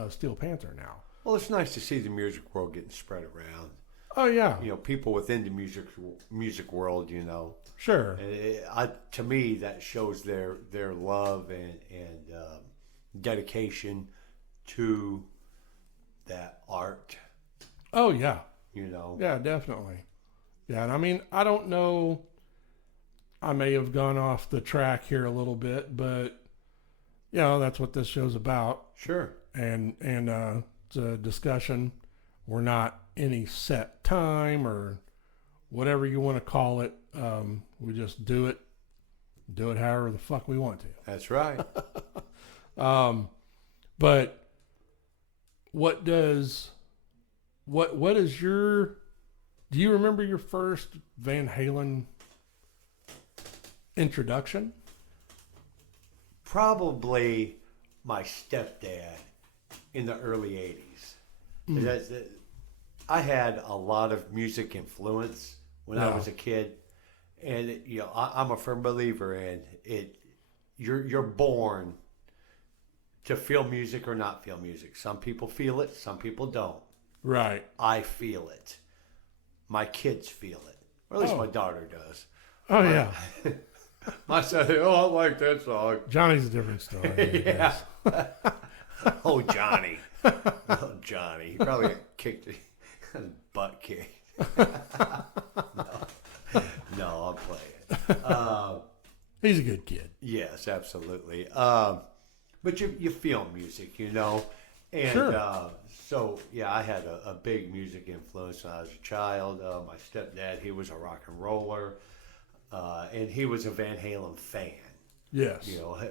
Steel Panther now. Well, it's nice to see the music world getting spread around. Oh yeah, People within the music world. sure. And to me, that shows their love and dedication to that art. Oh yeah, Yeah, definitely. Yeah, and I mean, I don't know. I may have gone off the track here a little bit, but that's what this show's about. Sure. And it's a discussion. We're not any set time or whatever you want to call it. We just do it however the fuck we want to. That's right. But what is your? Do you remember your first Van Halen introduction? Probably my stepdad in the early 80s. I had a lot of music influence when I was a kid. And, I'm a firm believer in it. You're born to feel music or not feel music. Some people feel it, some people don't. Right. I feel it. My kids feel it. Or at least my daughter does. Oh, yeah. My son, I like that song. Johnny's a different story. Yeah. Oh, Johnny. Oh, Johnny. He probably got kicked, his butt kicked. No, I'm playing. He's a good kid. Yes, absolutely. But you feel music, And sure. So, yeah, I had a big music influence when I was a child. My stepdad, he was a rock and roller. And he was a Van Halen fan. Yes.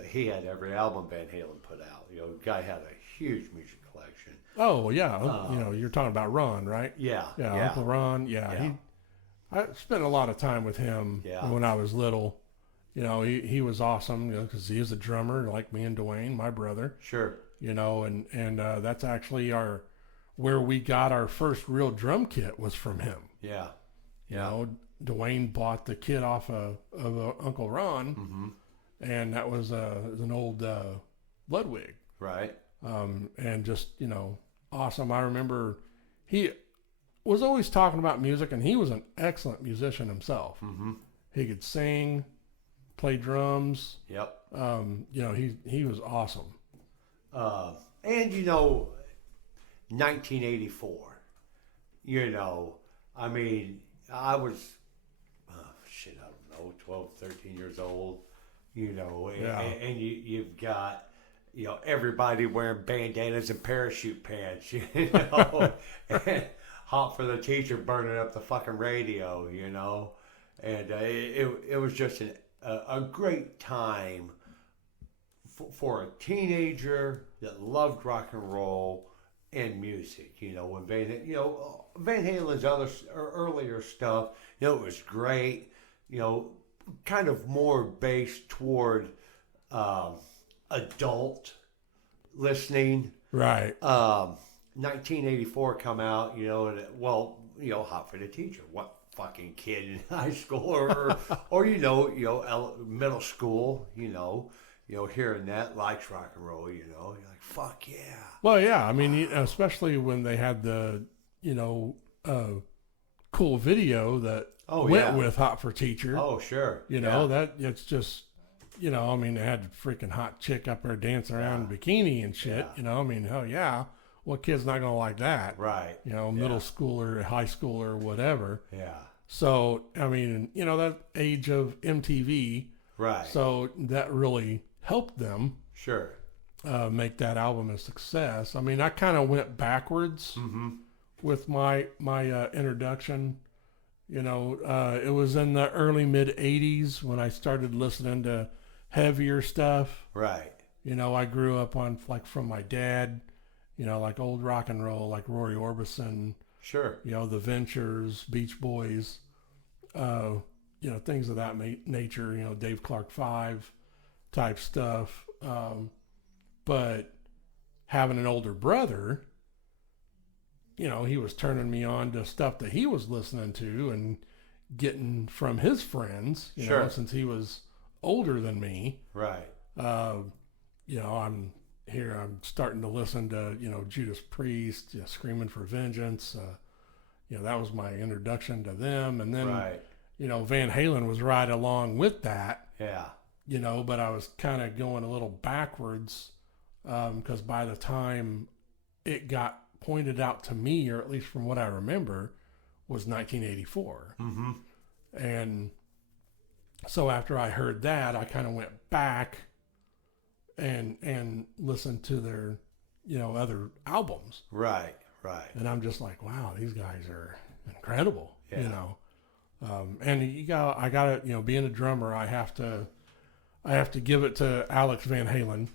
He had every album Van Halen put out. The guy had a huge music collection. Oh, well, yeah. You're talking about Ron, right? Yeah. Yeah. Uncle Ron. Yeah. I spent a lot of time with him when I was little. He was awesome because he is a drummer like me and Dwayne, my brother. Sure. And that's actually where we got our first real drum kit was from him. Yeah. Dwayne bought the kit off of Uncle Ron, mm-hmm. and that was an old Ludwig. Right. And just, awesome. I remember he was always talking about music, and he was an excellent musician himself. Mm-hmm. He could sing, play drums. Yep. He was awesome. And 1984. I mean, I was, I don't know, 12, 13 years old. And you've got, everybody wearing bandanas and parachute pants. And Hot for the Teacher burning up the fucking radio. And it was just a great time for a teenager that loved rock and roll and music. When Van Halen's earlier stuff, it was great. Kind of more based toward adult listening. Right. 1984 come out, and Hot for the Teacher. What fucking kid in high school or middle school, hearing that likes rock and roll, you're like, fuck yeah. Well, yeah. I mean, especially when they had the, cool video that went with Hot for Teacher. Oh, sure. That it's just, they had a freaking hot chick up there dancing around in bikini and shit. Yeah. Hell yeah. What kid's not going to like that? Right. Middle schooler, high schooler, whatever. Yeah. So, that age of MTV. Right. So that really helped them. Sure. Make that album a success. I mean, I kind of went backwards mm-hmm. with my introduction. It was in the early mid 80s when I started listening to heavier stuff. Right. I grew up on from my dad, like old rock and roll, like Roy Orbison, Sure. You know, the Ventures, Beach Boys, you know, things of that nature. You know, Dave Clark 5 type stuff. But having an older brother, you know, he was turning me on to stuff that he was listening to and getting from his friends, you know, since he was older than me. Right. You know, I'm starting to listen to, you know, Judas Priest, you know, Screaming for Vengeance. You know, that was my introduction to them. And then, you know, Van Halen was right along with that. Yeah. You know, but I was kind of going a little backwards because by the time it got pointed out to me, or at least from what I remember, was 1984. Mm-hmm. And so after I heard that, I kind of went back and listened to their, you know, other albums. Right. And I'm just like, wow, these guys are incredible, yeah. you know. And I got to, you know, being a drummer, I have to give it to Alex Van Halen.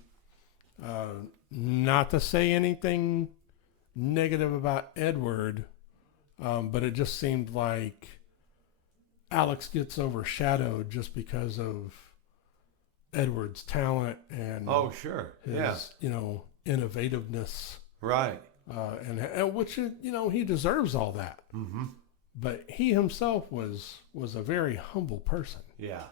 Not to say anything negative about Edward, but it just seemed like Alex gets overshadowed just because of Edward's talent and his, you know, innovativeness. Right. And which, you know, he deserves all that. Mm-hmm. But he himself was a very humble person. Yeah.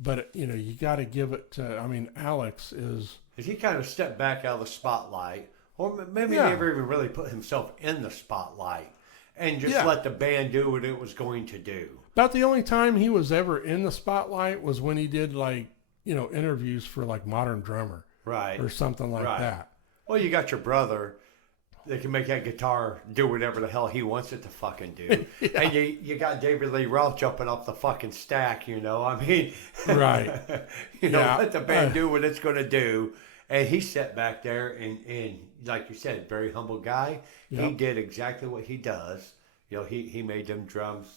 But you know, you got to give it to. I mean, Alex is. He kind of stepped back out of the spotlight, or maybe never even really put himself in the spotlight, and just let the band do what it was going to do. About the only time he was ever in the spotlight was when he did, like, you know, interviews for like Modern Drummer, right, or something like that. Well, you got your brother. They can make that guitar do whatever the hell he wants it to fucking do. Yeah. And you got David Lee Roth jumping off the fucking stack, you know. I mean, right. You know, let the band do what it's going to do. And he sat back there and like you said, very humble guy. Yep. He did exactly what he does. You know, he made them drums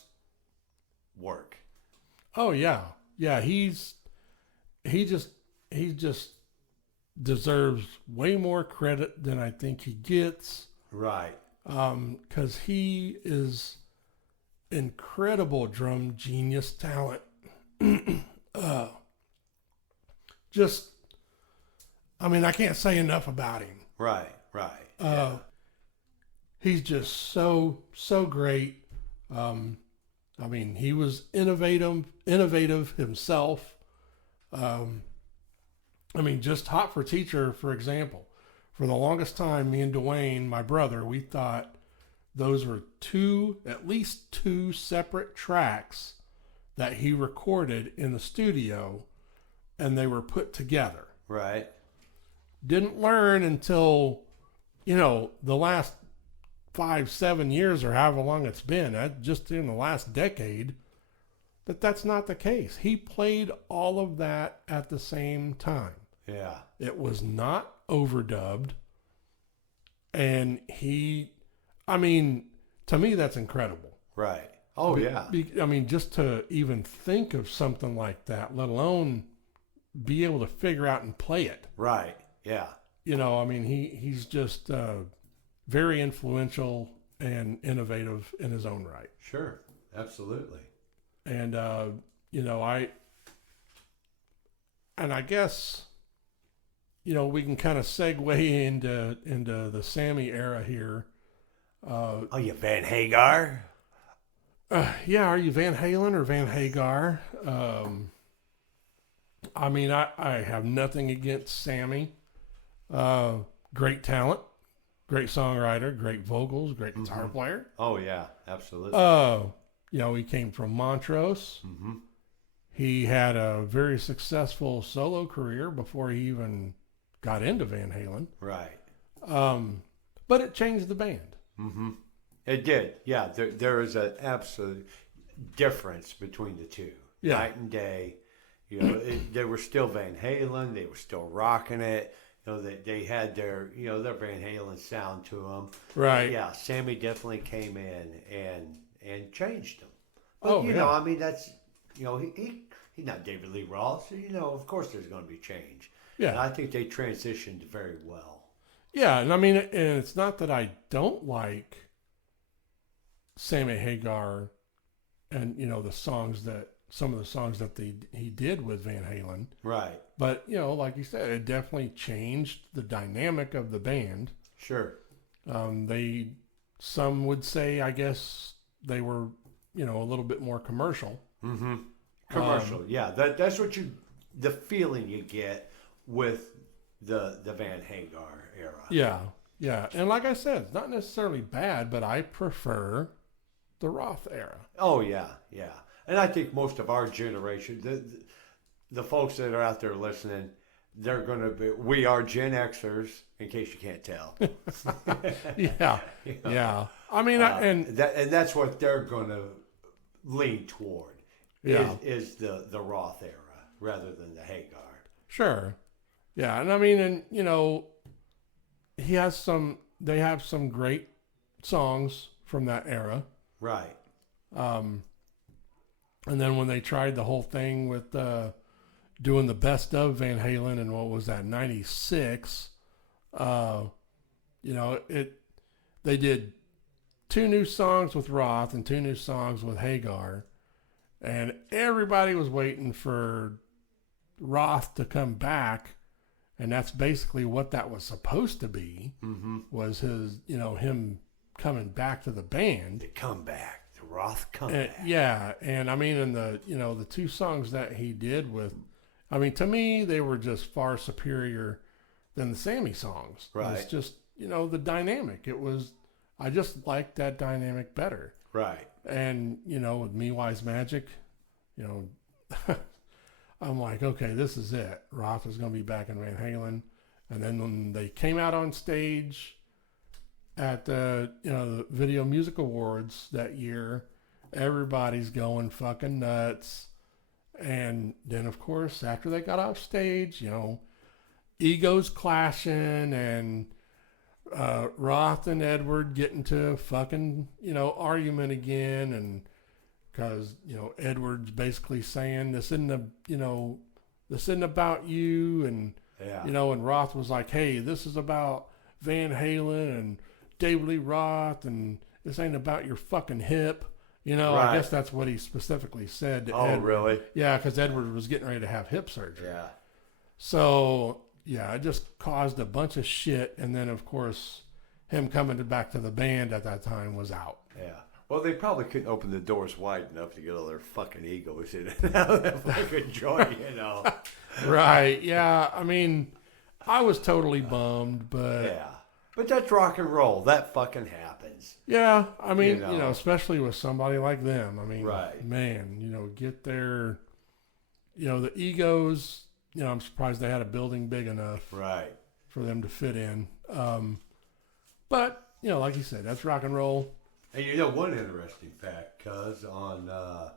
work. Oh, yeah. Yeah, he just deserves way more credit than I think he gets. Right. Because he is incredible drum genius talent. I mean, I can't say enough about him. Right. He's just so great. I mean, he was innovative himself. I mean, just Hot for Teacher, for example. For the longest time, me and Dwayne, my brother, we thought those were at least two separate tracks that he recorded in the studio, and they were put together. Right. Didn't learn until, you know, the last 5-7 years or however long it's been, just in the last decade, that's not the case. He played all of that at the same time. Yeah. It was not overdubbed. And I mean, to me, that's incredible. Right. Oh, yeah. I mean, just to even think of something like that, let alone be able to figure out and play it. Right. Yeah. You know, I mean, he's just very influential and innovative in his own right. Sure. Absolutely. And, you know, I guess, you know, we can kind of segue into the Sammy era here. Are you Van Hagar? Yeah, are you Van Halen or Van Hagar? I mean, I have nothing against Sammy. Great talent, great songwriter, great vocals, great guitar player. Oh, yeah, absolutely. You know, he came from Montrose. Mm-hmm. He had a very successful solo career before he even got into Van Halen. Right. But it changed the band. Mm-hmm. It did. Yeah, there is an absolute difference between the two. Yeah. Night and day. You know, they were still Van Halen. They were still rocking it. You know, they had their Van Halen sound to them. Right. But yeah, Sammy definitely came in and changed them. But, you know, I mean, that's, you know, he's not David Lee Roth. So, you know, of course there's going to be change. Yeah. And I think they transitioned very well. Yeah, and I mean, and it's not that I don't like Sammy Hagar and the songs that some of the songs that he did with Van Halen, Right. but like you said, it definitely changed the dynamic of the band. Sure. They some would say, I guess they were a little bit more commercial. Mm-hmm. Commercial. Yeah. That's what the feeling you get with the Van Hagar era. Yeah, yeah, and like I said, it's not necessarily bad, but I prefer the Roth era. Oh yeah, yeah. And I think most of our generation, the folks that are out there listening, they're going to be. We are Gen Xers, in case you can't tell. Yeah, You know? yeah. I mean, and that's what they're going to lean toward. Yeah. Is the Roth era rather than the Hagar. sure, yeah, and I mean, and he has some. They have some great songs from that era. Right. And then when they tried the whole thing with doing the best of Van Halen and what was that, 96, they did 2 new songs with Roth and 2 new songs with Hagar, and everybody was waiting for Roth to come back, and that's basically what that was supposed to be. Mm-hmm. Was his him coming back to the band. The comeback, the Roth comeback. Yeah, and I mean, in the 2 songs that he did with, I mean, to me, they were just far superior than the Sammy songs. Right. It's just, the dynamic. I just liked that dynamic better. Right. And, with Me Wise Magic, I'm like, okay, this is it. Roth is going to be back in Van Halen. And then when they came out on stage at the Video Music Awards that year, everybody's going fucking nuts. And then, of course, after they got off stage, egos clashing, and Roth and Edward getting to a fucking argument again, and because Edward's basically saying this isn't about you, and Yeah. and Roth was like, hey, this is about Van Halen and David Lee Roth, and this ain't about your fucking hip. I Right. guess that's what he specifically said to Oh, Edward. really? Yeah, because Edward was getting ready to have hip surgery. Yeah. So, yeah, it just caused a bunch of shit. And then, of course, him coming back to the band at that time was out. Yeah. Well, they probably couldn't open the doors wide enough to get all their fucking egos in and out of that fucking joint, Right. Yeah. I mean, I was totally bummed, but Yeah. But that's rock and roll. That fucking happens. yeah, I mean, You know. especially with somebody like them. I mean, Right. man, get their, the egos. I'm surprised they had a building big enough Right. for them to fit in. But like you said, that's rock and roll. And one interesting fact, cuz on the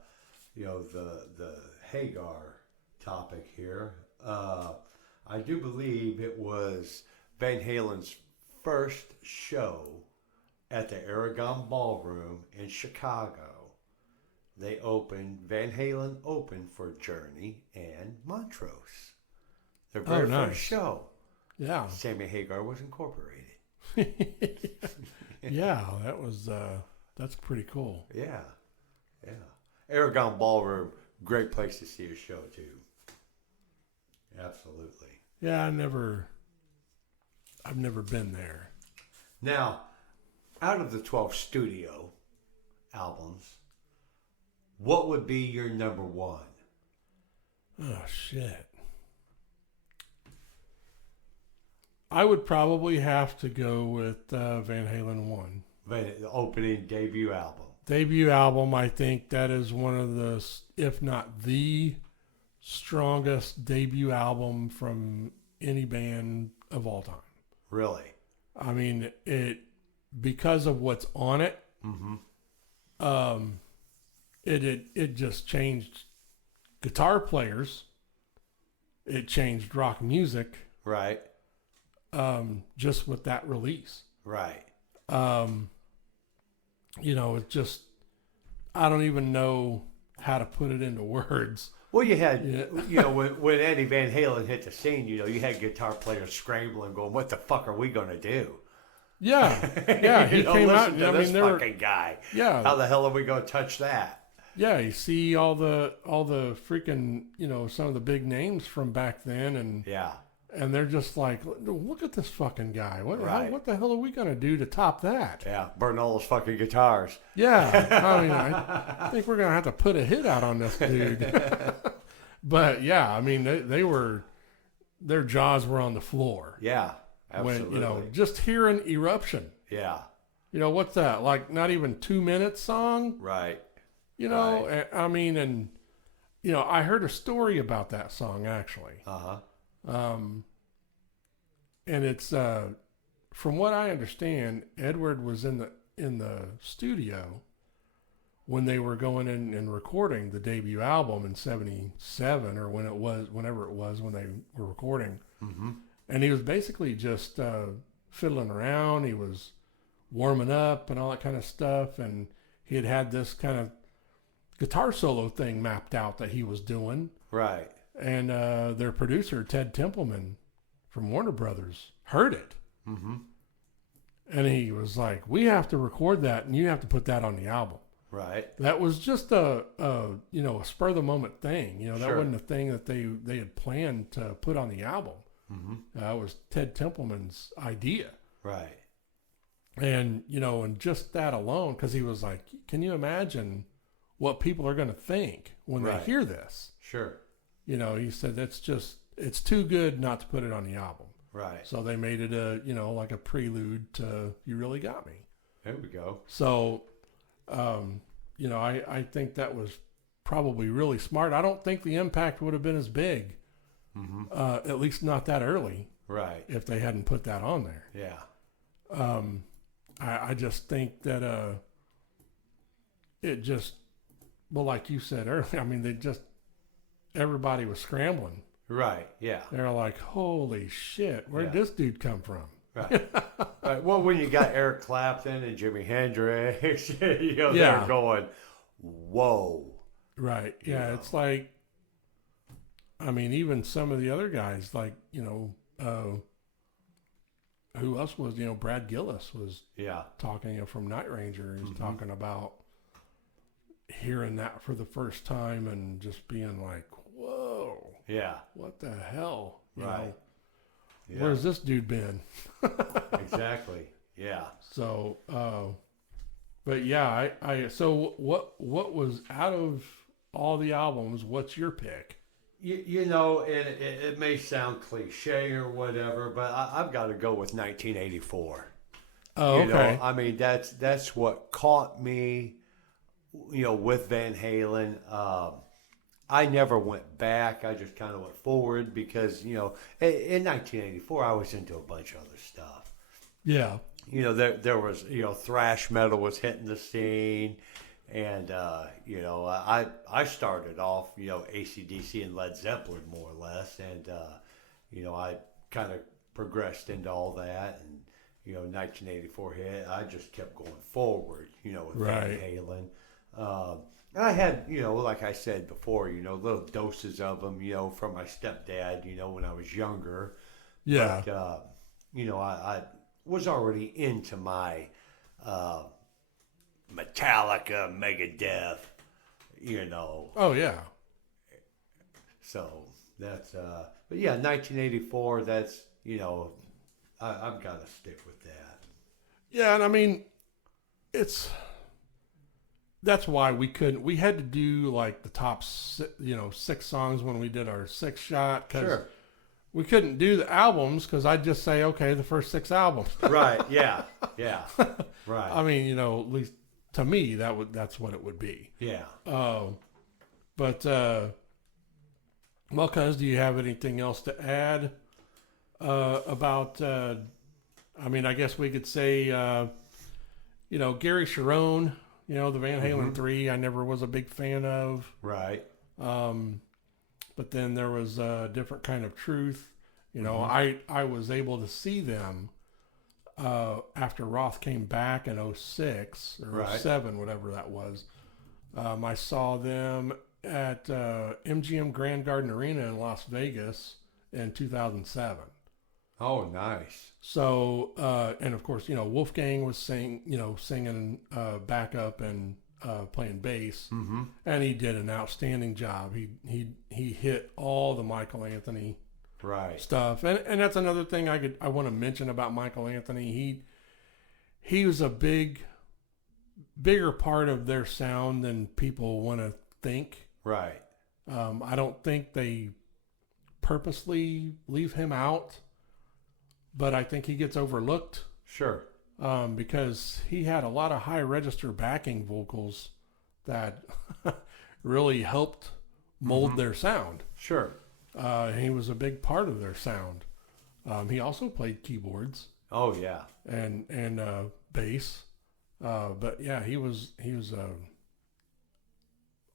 Hagar topic here, I do believe it was Van Halen's first show at the Aragon Ballroom in Chicago. Van Halen opened for Journey and Montrose. Their very nice. first show. Yeah. Sammy Hagar was incorporated. Yeah, that was that's pretty cool. Yeah. Yeah. Aragon Ballroom, great place to see a show too. Absolutely. Yeah, I've never been there. Now, out of the 12 studio albums, what would be your number one? Oh shit. I would probably have to go with Van Halen 1. The opening debut album. Debut album, I think that is one of the, if not the strongest debut album from any band of all time. Really? I mean, because of what's on it, Mm-hmm. it just changed guitar players. It changed rock music, Right. just with that release. Right. It's just, I don't even know how to put it into words. Well, you had, Yeah. when Eddie Van Halen hit the scene, you had guitar players scrambling, going, "What the fuck are we gonna do?" Yeah, yeah, he came out, Listen and to I this mean, there were, fucking guy. yeah, How the hell are we gonna touch that? yeah, you see all the freaking, some of the big names from back then, Yeah, and they're just like, look at this fucking guy. Right. What the hell are we gonna do to top that? yeah, burn all those fucking guitars. Yeah, I mean, I think we're gonna have to put a hit out on this dude. But yeah, I mean, their jaws were on the floor Yeah, absolutely. when just hearing Eruption. Yeah, What's that? Like not even 2 minutes song. right. I mean, and I heard a story about that song actually. Uh huh. And it's from what I understand, Edward was in the studio when they were going in and recording the debut album in '77 or whenever it was when they were recording. Mm-hmm. And he was basically just fiddling around. He was warming up and all that kind of stuff. And he had this kind of guitar solo thing mapped out that he was doing. Right. And their producer, Ted Templeman from Warner Brothers, heard it. Mm-hmm. And he was like, we have to record that and you have to put that on the album. Right. That was just a spur of the moment thing. That Sure. wasn't a thing that they had planned to put on the album. Mm-hmm. It was Ted Templeman's idea. Right. And, and just that alone, because he was like, can you imagine what people are going to think when Right. they hear this? Sure. He said, it's too good not to put it on the album. Right. So they made it like a prelude to You Really Got Me. There we go. So, I think that was probably really smart. I don't think the impact would have been as big, at least not that early, Right. if they hadn't put that on there. Yeah. I just think that it just, well, like you said earlier, I mean, everybody was scrambling. Right. Yeah. They're like, holy shit, where'd Yeah. this dude come from? Right. Right. Well, when you got Eric Clapton and Jimi Hendrix, Yeah. they're going, whoa. Right. Yeah. Yeah. It's like, I mean, even some of the other guys, like, who else was, Brad Gillis was Yeah. talking, from Night Ranger. He was Mhm. talking about hearing that for the first time and just being like, whoa, Yeah. what the hell? Right. Yeah. Where's this dude been? Exactly. Yeah. So, but yeah, so what was out of all the albums, what's your pick? It may sound cliche or whatever, but I've got to go with 1984. Oh, okay. I mean, that's what caught me, with Van Halen. I never went back. I just kind of went forward because, in 1984, I was into a bunch of other stuff. Yeah. There was, thrash metal was hitting the scene. And, I started off, AC/DC and Led Zeppelin more or less. And, I kind of progressed into all that. And, 1984 hit. I just kept going forward, with Right. Van Halen. And I had, like I said before, little doses of them, from my stepdad, when I was younger. Yeah. But, I was already into my Metallica, Megadeth, Oh, yeah. So that's, but yeah, 1984, that's, I've got to stick with that. Yeah, and I mean, that's why we had to do like the top, 6 songs when we did our 6 shot. Sure. We couldn't do the albums because I'd just say, okay, the first 6 albums. Right. Yeah. Yeah. Right. I mean, at least to me, that's what it would be. Yeah. But, well, cuz, do you have anything else to add about, I mean, I guess we could say, Gary Sharon, the Van Halen 3, I never was a big fan of. Right. But then there was a different kind of truth. I was able to see them after Roth came back in 06 or Right. 07, whatever that was. I saw them at MGM Grand Garden Arena in Las Vegas in 2007. Oh, nice. So, and of course, Wolfgang was singing backup and playing bass, and he did an outstanding job. He hit all the Michael Anthony Right. stuff, and that's another thing I want to mention about Michael Anthony. He was a bigger part of their sound than people want to think. Right. I don't think they purposely leave him out, but I think he gets overlooked. Sure. Because he had a lot of high register backing vocals that really helped mold their sound. Sure. He was a big part of their sound. He also played keyboards Oh, yeah. and bass. But yeah, he was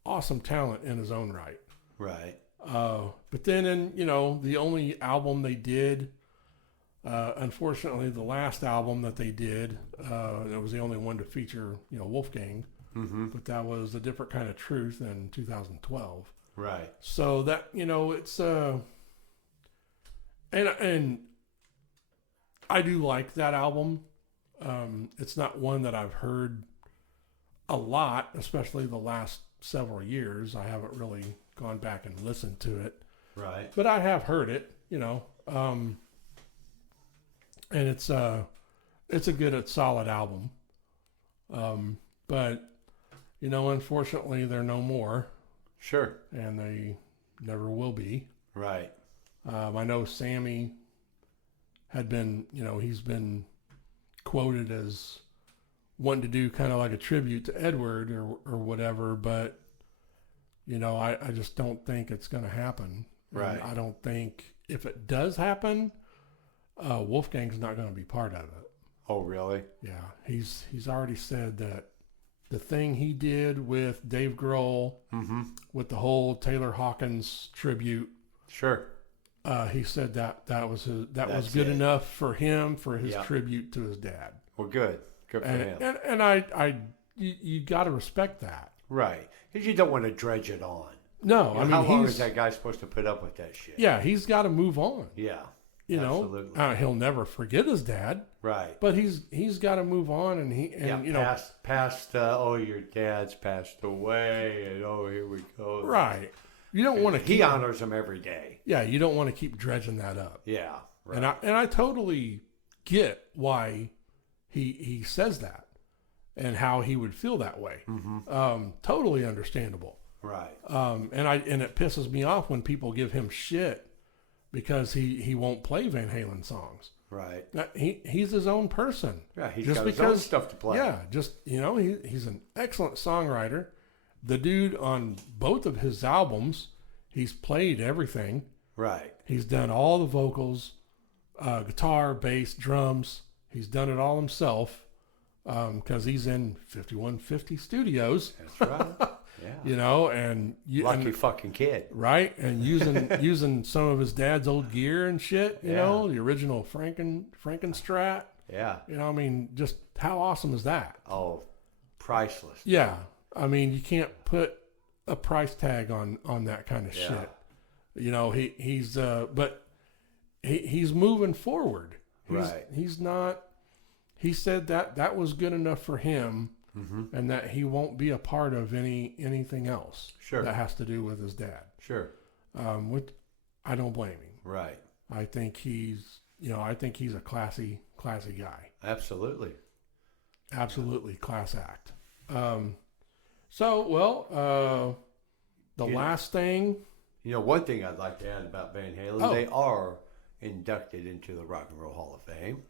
awesome talent in his own right. Right. But then the only album they did, unfortunately, the last album that they did, it was the only one to feature, Wolfgang, but that was A Different Kind of Truth in 2012. Right. So that, it's, and I do like that album. It's not one that I've heard a lot, especially the last several years. I haven't really gone back and listened to it. Right. But I have heard it, and it's a solid album. But unfortunately, they're no more, Sure. and they never will be. Right. I know Sammy had been, he's been quoted as wanting to do kind of like a tribute to Edward or whatever, but I just don't think it's going to happen. Right. And I don't think if it does happen, Wolfgang's not going to be part of it. Oh, really? Yeah, he's already said that the thing he did with Dave Grohl, with the whole Taylor Hawkins tribute, Sure. he said that was was That's good it. enough for him for his Yeah. tribute to his dad. Well, good. Good for him. And you got to respect that. Right. Because you don't want to dredge it on. No, I mean, how long is that guy supposed to put up with that shit? Yeah, he's got to move on. Yeah. You absolutely. know, he'll never forget his dad, Right. but he's got to move on, and past. Your dad's passed away, and here we go. right. You don't want to. He honors him every day. Yeah, you don't want to keep dredging that up. Yeah. Right. And I totally get why he says that and how he would feel that way. Totally understandable. Right. And it pisses me off when people give him shit because he won't play Van Halen songs. Right. He's his own person. Yeah, he's Just got his because- own stuff to play. Yeah, just he's an excellent songwriter. The dude on both of his albums, he's played everything. Right. He's done all the vocals, guitar, bass, drums. He's done it all himself because he's in 5150 Studios. That's right. Yeah. And Lucky fucking kid. right, and using some of his dad's old gear and shit. You Yeah. know, the original Frankenstrat. Yeah. I mean, just how awesome is that? Oh, priceless. Yeah, I mean, you can't put a price tag on that kind of Yeah. shit. But he's moving forward. Right. He's not. He said that was good enough for him, and that he won't be a part of anything else Sure. that has to do with his dad. Sure. Which I don't blame him. Right. I think he's a classy guy. Absolutely. Absolutely class act. The last thing. One thing I'd like to add about Van Halen, Oh. they are inducted into the Rock and Roll Hall of Fame,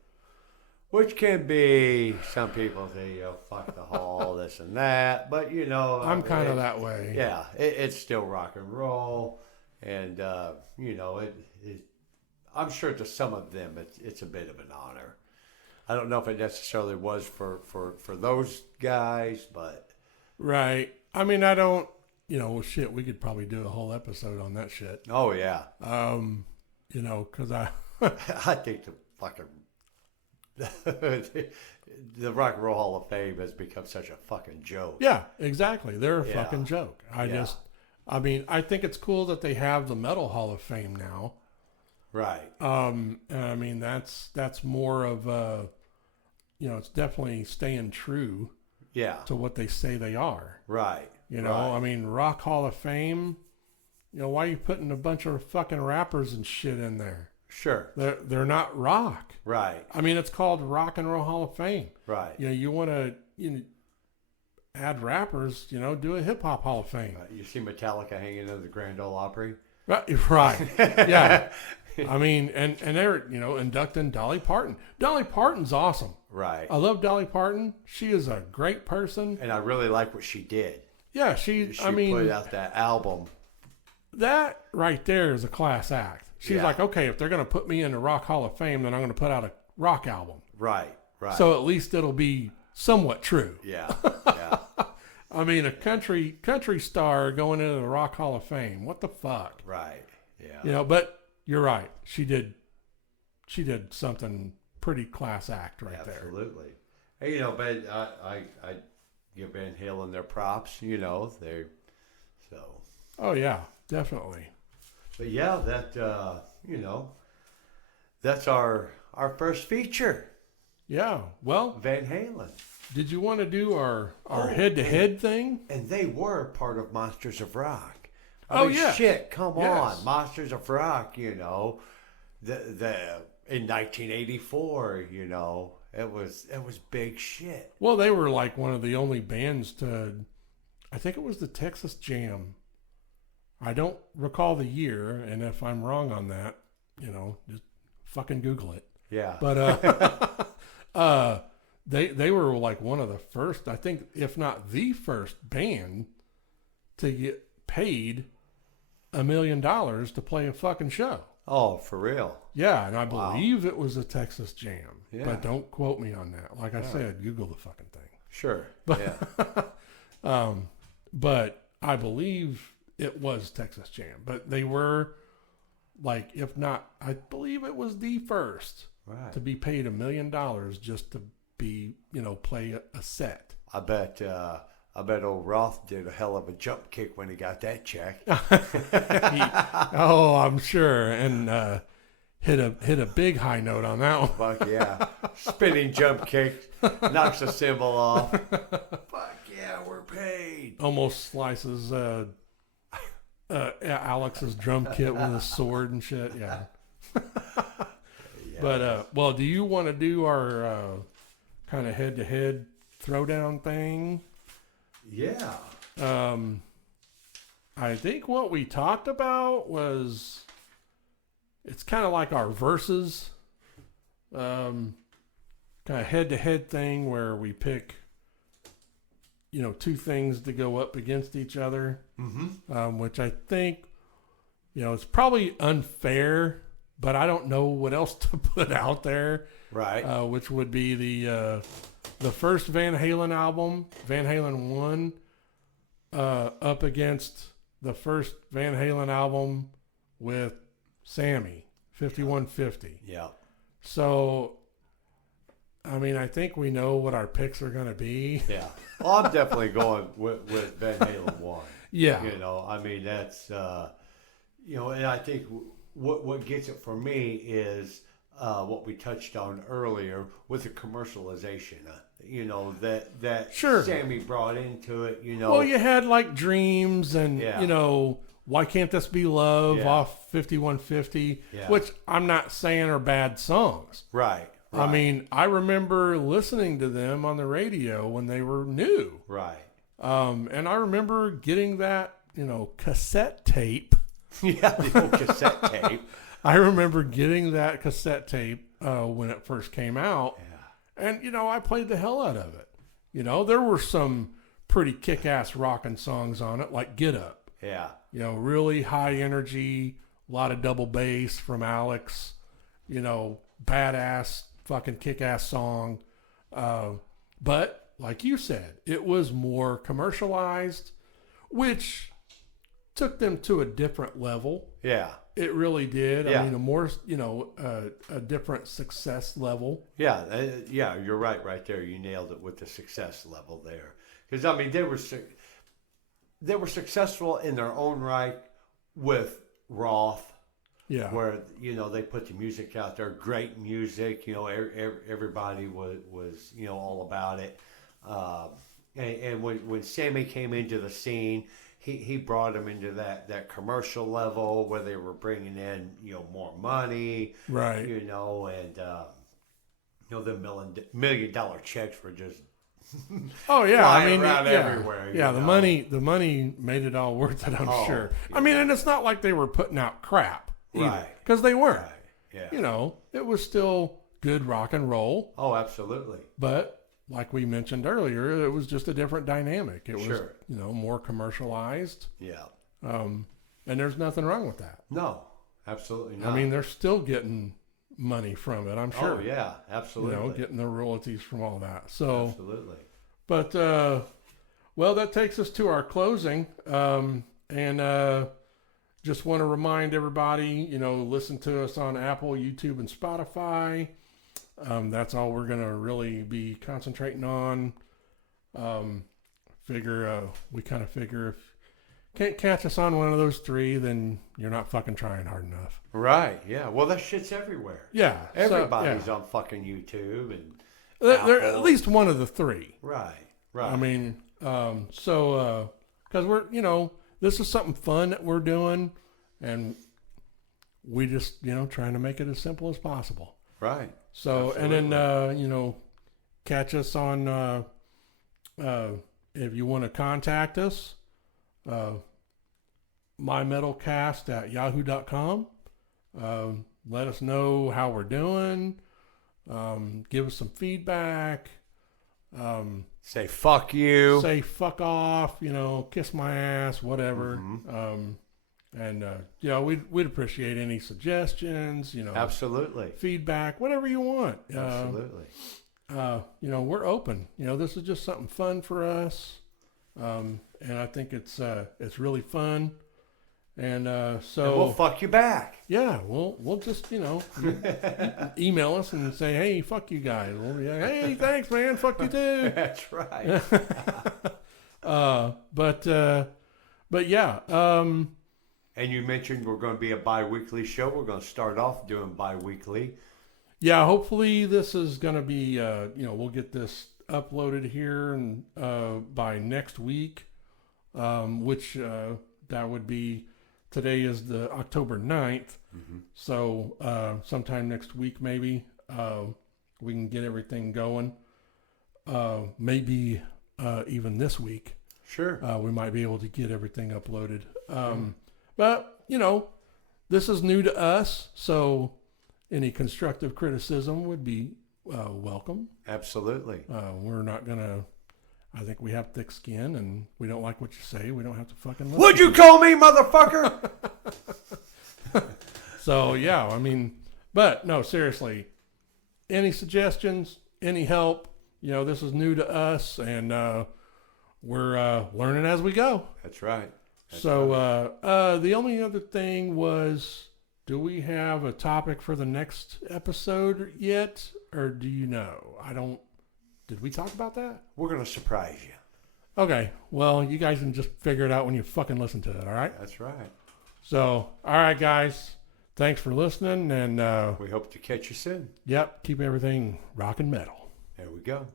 which can be, some people say, fuck the hall, this and that, but I'm kind of that way. Yeah, it's still rock and roll, and I'm sure to some of them it's a bit of an honor. I don't know if it necessarily was for those guys, but Right. I mean, I don't. Shit. We could probably do a whole episode on that shit. oh yeah, Because I. I think the fucking the Rock and Roll Hall of Fame has become such a fucking joke. Yeah, exactly. They're a Yeah. fucking joke. I Yeah. just, I mean, I think it's cool that they have the Metal Hall of Fame now. Right. And I mean, that's more of a, it's definitely staying true Yeah. to what they say they are. Right. I mean, Rock Hall of Fame, why are you putting a bunch of fucking rappers and shit in there? Sure. They're not rock. Right. I mean, it's called Rock and Roll Hall of Fame. Right. You want to add rappers, do a Hip Hop Hall of Fame. You see Metallica hanging in the Grand Ole Opry? Right. Yeah. I mean, and they're, inducting Dolly Parton. Dolly Parton's awesome. Right. I love Dolly Parton. She is a great person. And I really like what she did. Yeah, she put out that album. That right there is a class act. She's like, okay, if they're going to put me in the Rock Hall of Fame, then I'm going to put out a rock album. Right. Right. So at least it'll be somewhat true. Yeah. Yeah. I mean, a country star going into the Rock Hall of Fame. What the fuck? Right. Yeah. But you're right. She did something pretty class act right there. Absolutely. Hey, but I give Van Halen their props. They're so. Oh yeah, definitely. But yeah, that's our first feature. Yeah. Well, Van Halen. Did you want to do our head-to-head thing? And they were part of Monsters of Rock. Yeah. Shit, come on. Monsters of Rock, the in 1984, it was big shit. Well, they were like one of the only bands I think it was the Texas Jam. I don't recall the year, and if I'm wrong on that, just fucking Google it. Yeah. But they were like one of the first, I think, if not the first band to get paid $1 million to play a fucking show. Oh, for real? Yeah, and I believe it was a Texas Jam. Yeah. But don't quote me on that. Like I said, Google the fucking thing. Sure. But, Yeah. But I believe it was Texas Jam. But they were like, if not, I believe it was the first to be paid $1 million just to be, play a set. I bet old Roth did a hell of a jump kick when he got that check. I'm sure. And hit a big high note on that one. Fuck yeah. Spinning jump kick. Knocks the cymbal off. Fuck yeah, we're paid. Almost slices Alex's drum kit with a sword and shit. Yeah. But, well, do you want to do our kind of head-to-head throwdown thing? Yeah. I think what we talked about was it's kind of like our verses, kind of head-to-head thing where we pick, two things to go up against each other, which I think, it's probably unfair, but I don't know what else to put out there. Right. Which would be the first Van Halen album, Van Halen 1, up against the first Van Halen album with Sammy, 5150. Yeah. So, I mean, I think we know what our picks are going to be. Yeah. Well, I'm definitely going with Van Halen 1. Yeah. I mean, that's, and I think what gets it for me is what we touched on earlier with the commercialization, that Sure. Sammy brought into it, Well, you had like Dreams and, Yeah. Why Can't This Be Love Yeah. off 5150, Yeah. which I'm not saying are bad songs. Right. I mean, I remember listening to them on the radio when they were new. Right. And I remember getting that, cassette tape. Yeah, the old cassette tape. I remember getting that cassette tape when it first came out. Yeah. And, I played the hell out of it. There were some pretty kick-ass rocking songs on it, like Get Up. Yeah. Really high energy, a lot of double bass from Alex, badass fucking kick-ass song. But like you said, it was more commercialized, which took them to a different level. Yeah. It really did. Yeah. I mean, a more, a different success level. Yeah. Yeah, you're right there. You nailed it with the success level there. Because, I mean, they were successful in their own right with Roth. Yeah. Where, they put the music out there, great music, everybody was all about it. And when Sammy came into the scene, he brought him into that commercial level where they were bringing in, more money. Right. And, the $1 million checks were just Oh yeah, flying around everywhere. Yeah, the money made it all worth it, I'm sure. Yeah. I mean, and it's not like they were putting out crap, right? Because they weren't. Right. Yeah. It was still good rock and roll. Oh, absolutely. But like we mentioned earlier, it was just a different dynamic. It was, Sure. more commercialized. Yeah. And there's nothing wrong with that. No, absolutely not. I mean, they're still getting money from it, I'm sure. Oh yeah, absolutely. Getting the royalties from all that. So absolutely. But, well, that takes us to our closing. And just want to remind everybody, listen to us on Apple, YouTube, and Spotify. That's all we're going to really be concentrating on. We kind of figure if can't catch us on one of those three, then you're not fucking trying hard enough. Right, yeah. Well, that shit's everywhere. Yeah. Everybody's on fucking YouTube and they're at least one of the three. Right. I mean, because we're, this is something fun that we're doing, and we just, trying to make it as simple as possible. Right. So, absolutely. And then, catch us on, if you want to contact us, mymetalcast@yahoo.com. Let us know how we're doing. Give us some feedback. Say fuck you. Say fuck off. Kiss my ass. Whatever. Mm-hmm. And we'd appreciate any suggestions. Absolutely. Feedback. Whatever you want. Absolutely. We're open. This is just something fun for us. And I think it's really fun. And so and we'll fuck you back. Yeah, we'll just email us and say, hey, fuck you guys. We'll be like, hey, thanks, man. Fuck you too. That's right. But yeah. And you mentioned we're going to be a bi-weekly show. We're going to start off doing bi-weekly. Yeah, hopefully this is going to be we'll get this uploaded here and by next week, which that would be. Today is the October 9th, so sometime next week maybe we can get everything going. Maybe even this week. Sure. We might be able to get everything uploaded. But, this is new to us, so any constructive criticism would be welcome. Absolutely. We're not going to... I think we have thick skin, and we don't like what you say. We don't have to fucking listen. What'd you call me, motherfucker? So, yeah, I mean, but no, seriously, any suggestions, any help, this is new to us, and we're learning as we go. That's right. The only other thing was, do we have a topic for the next episode yet, or do you know? Did we talk about that? We're going to surprise you. Okay. Well, you guys can just figure it out when you fucking listen to it, all right? That's right. So, all right, guys. Thanks for listening, and... we hope to catch you soon. Yep. Keep everything rock and metal. There we go.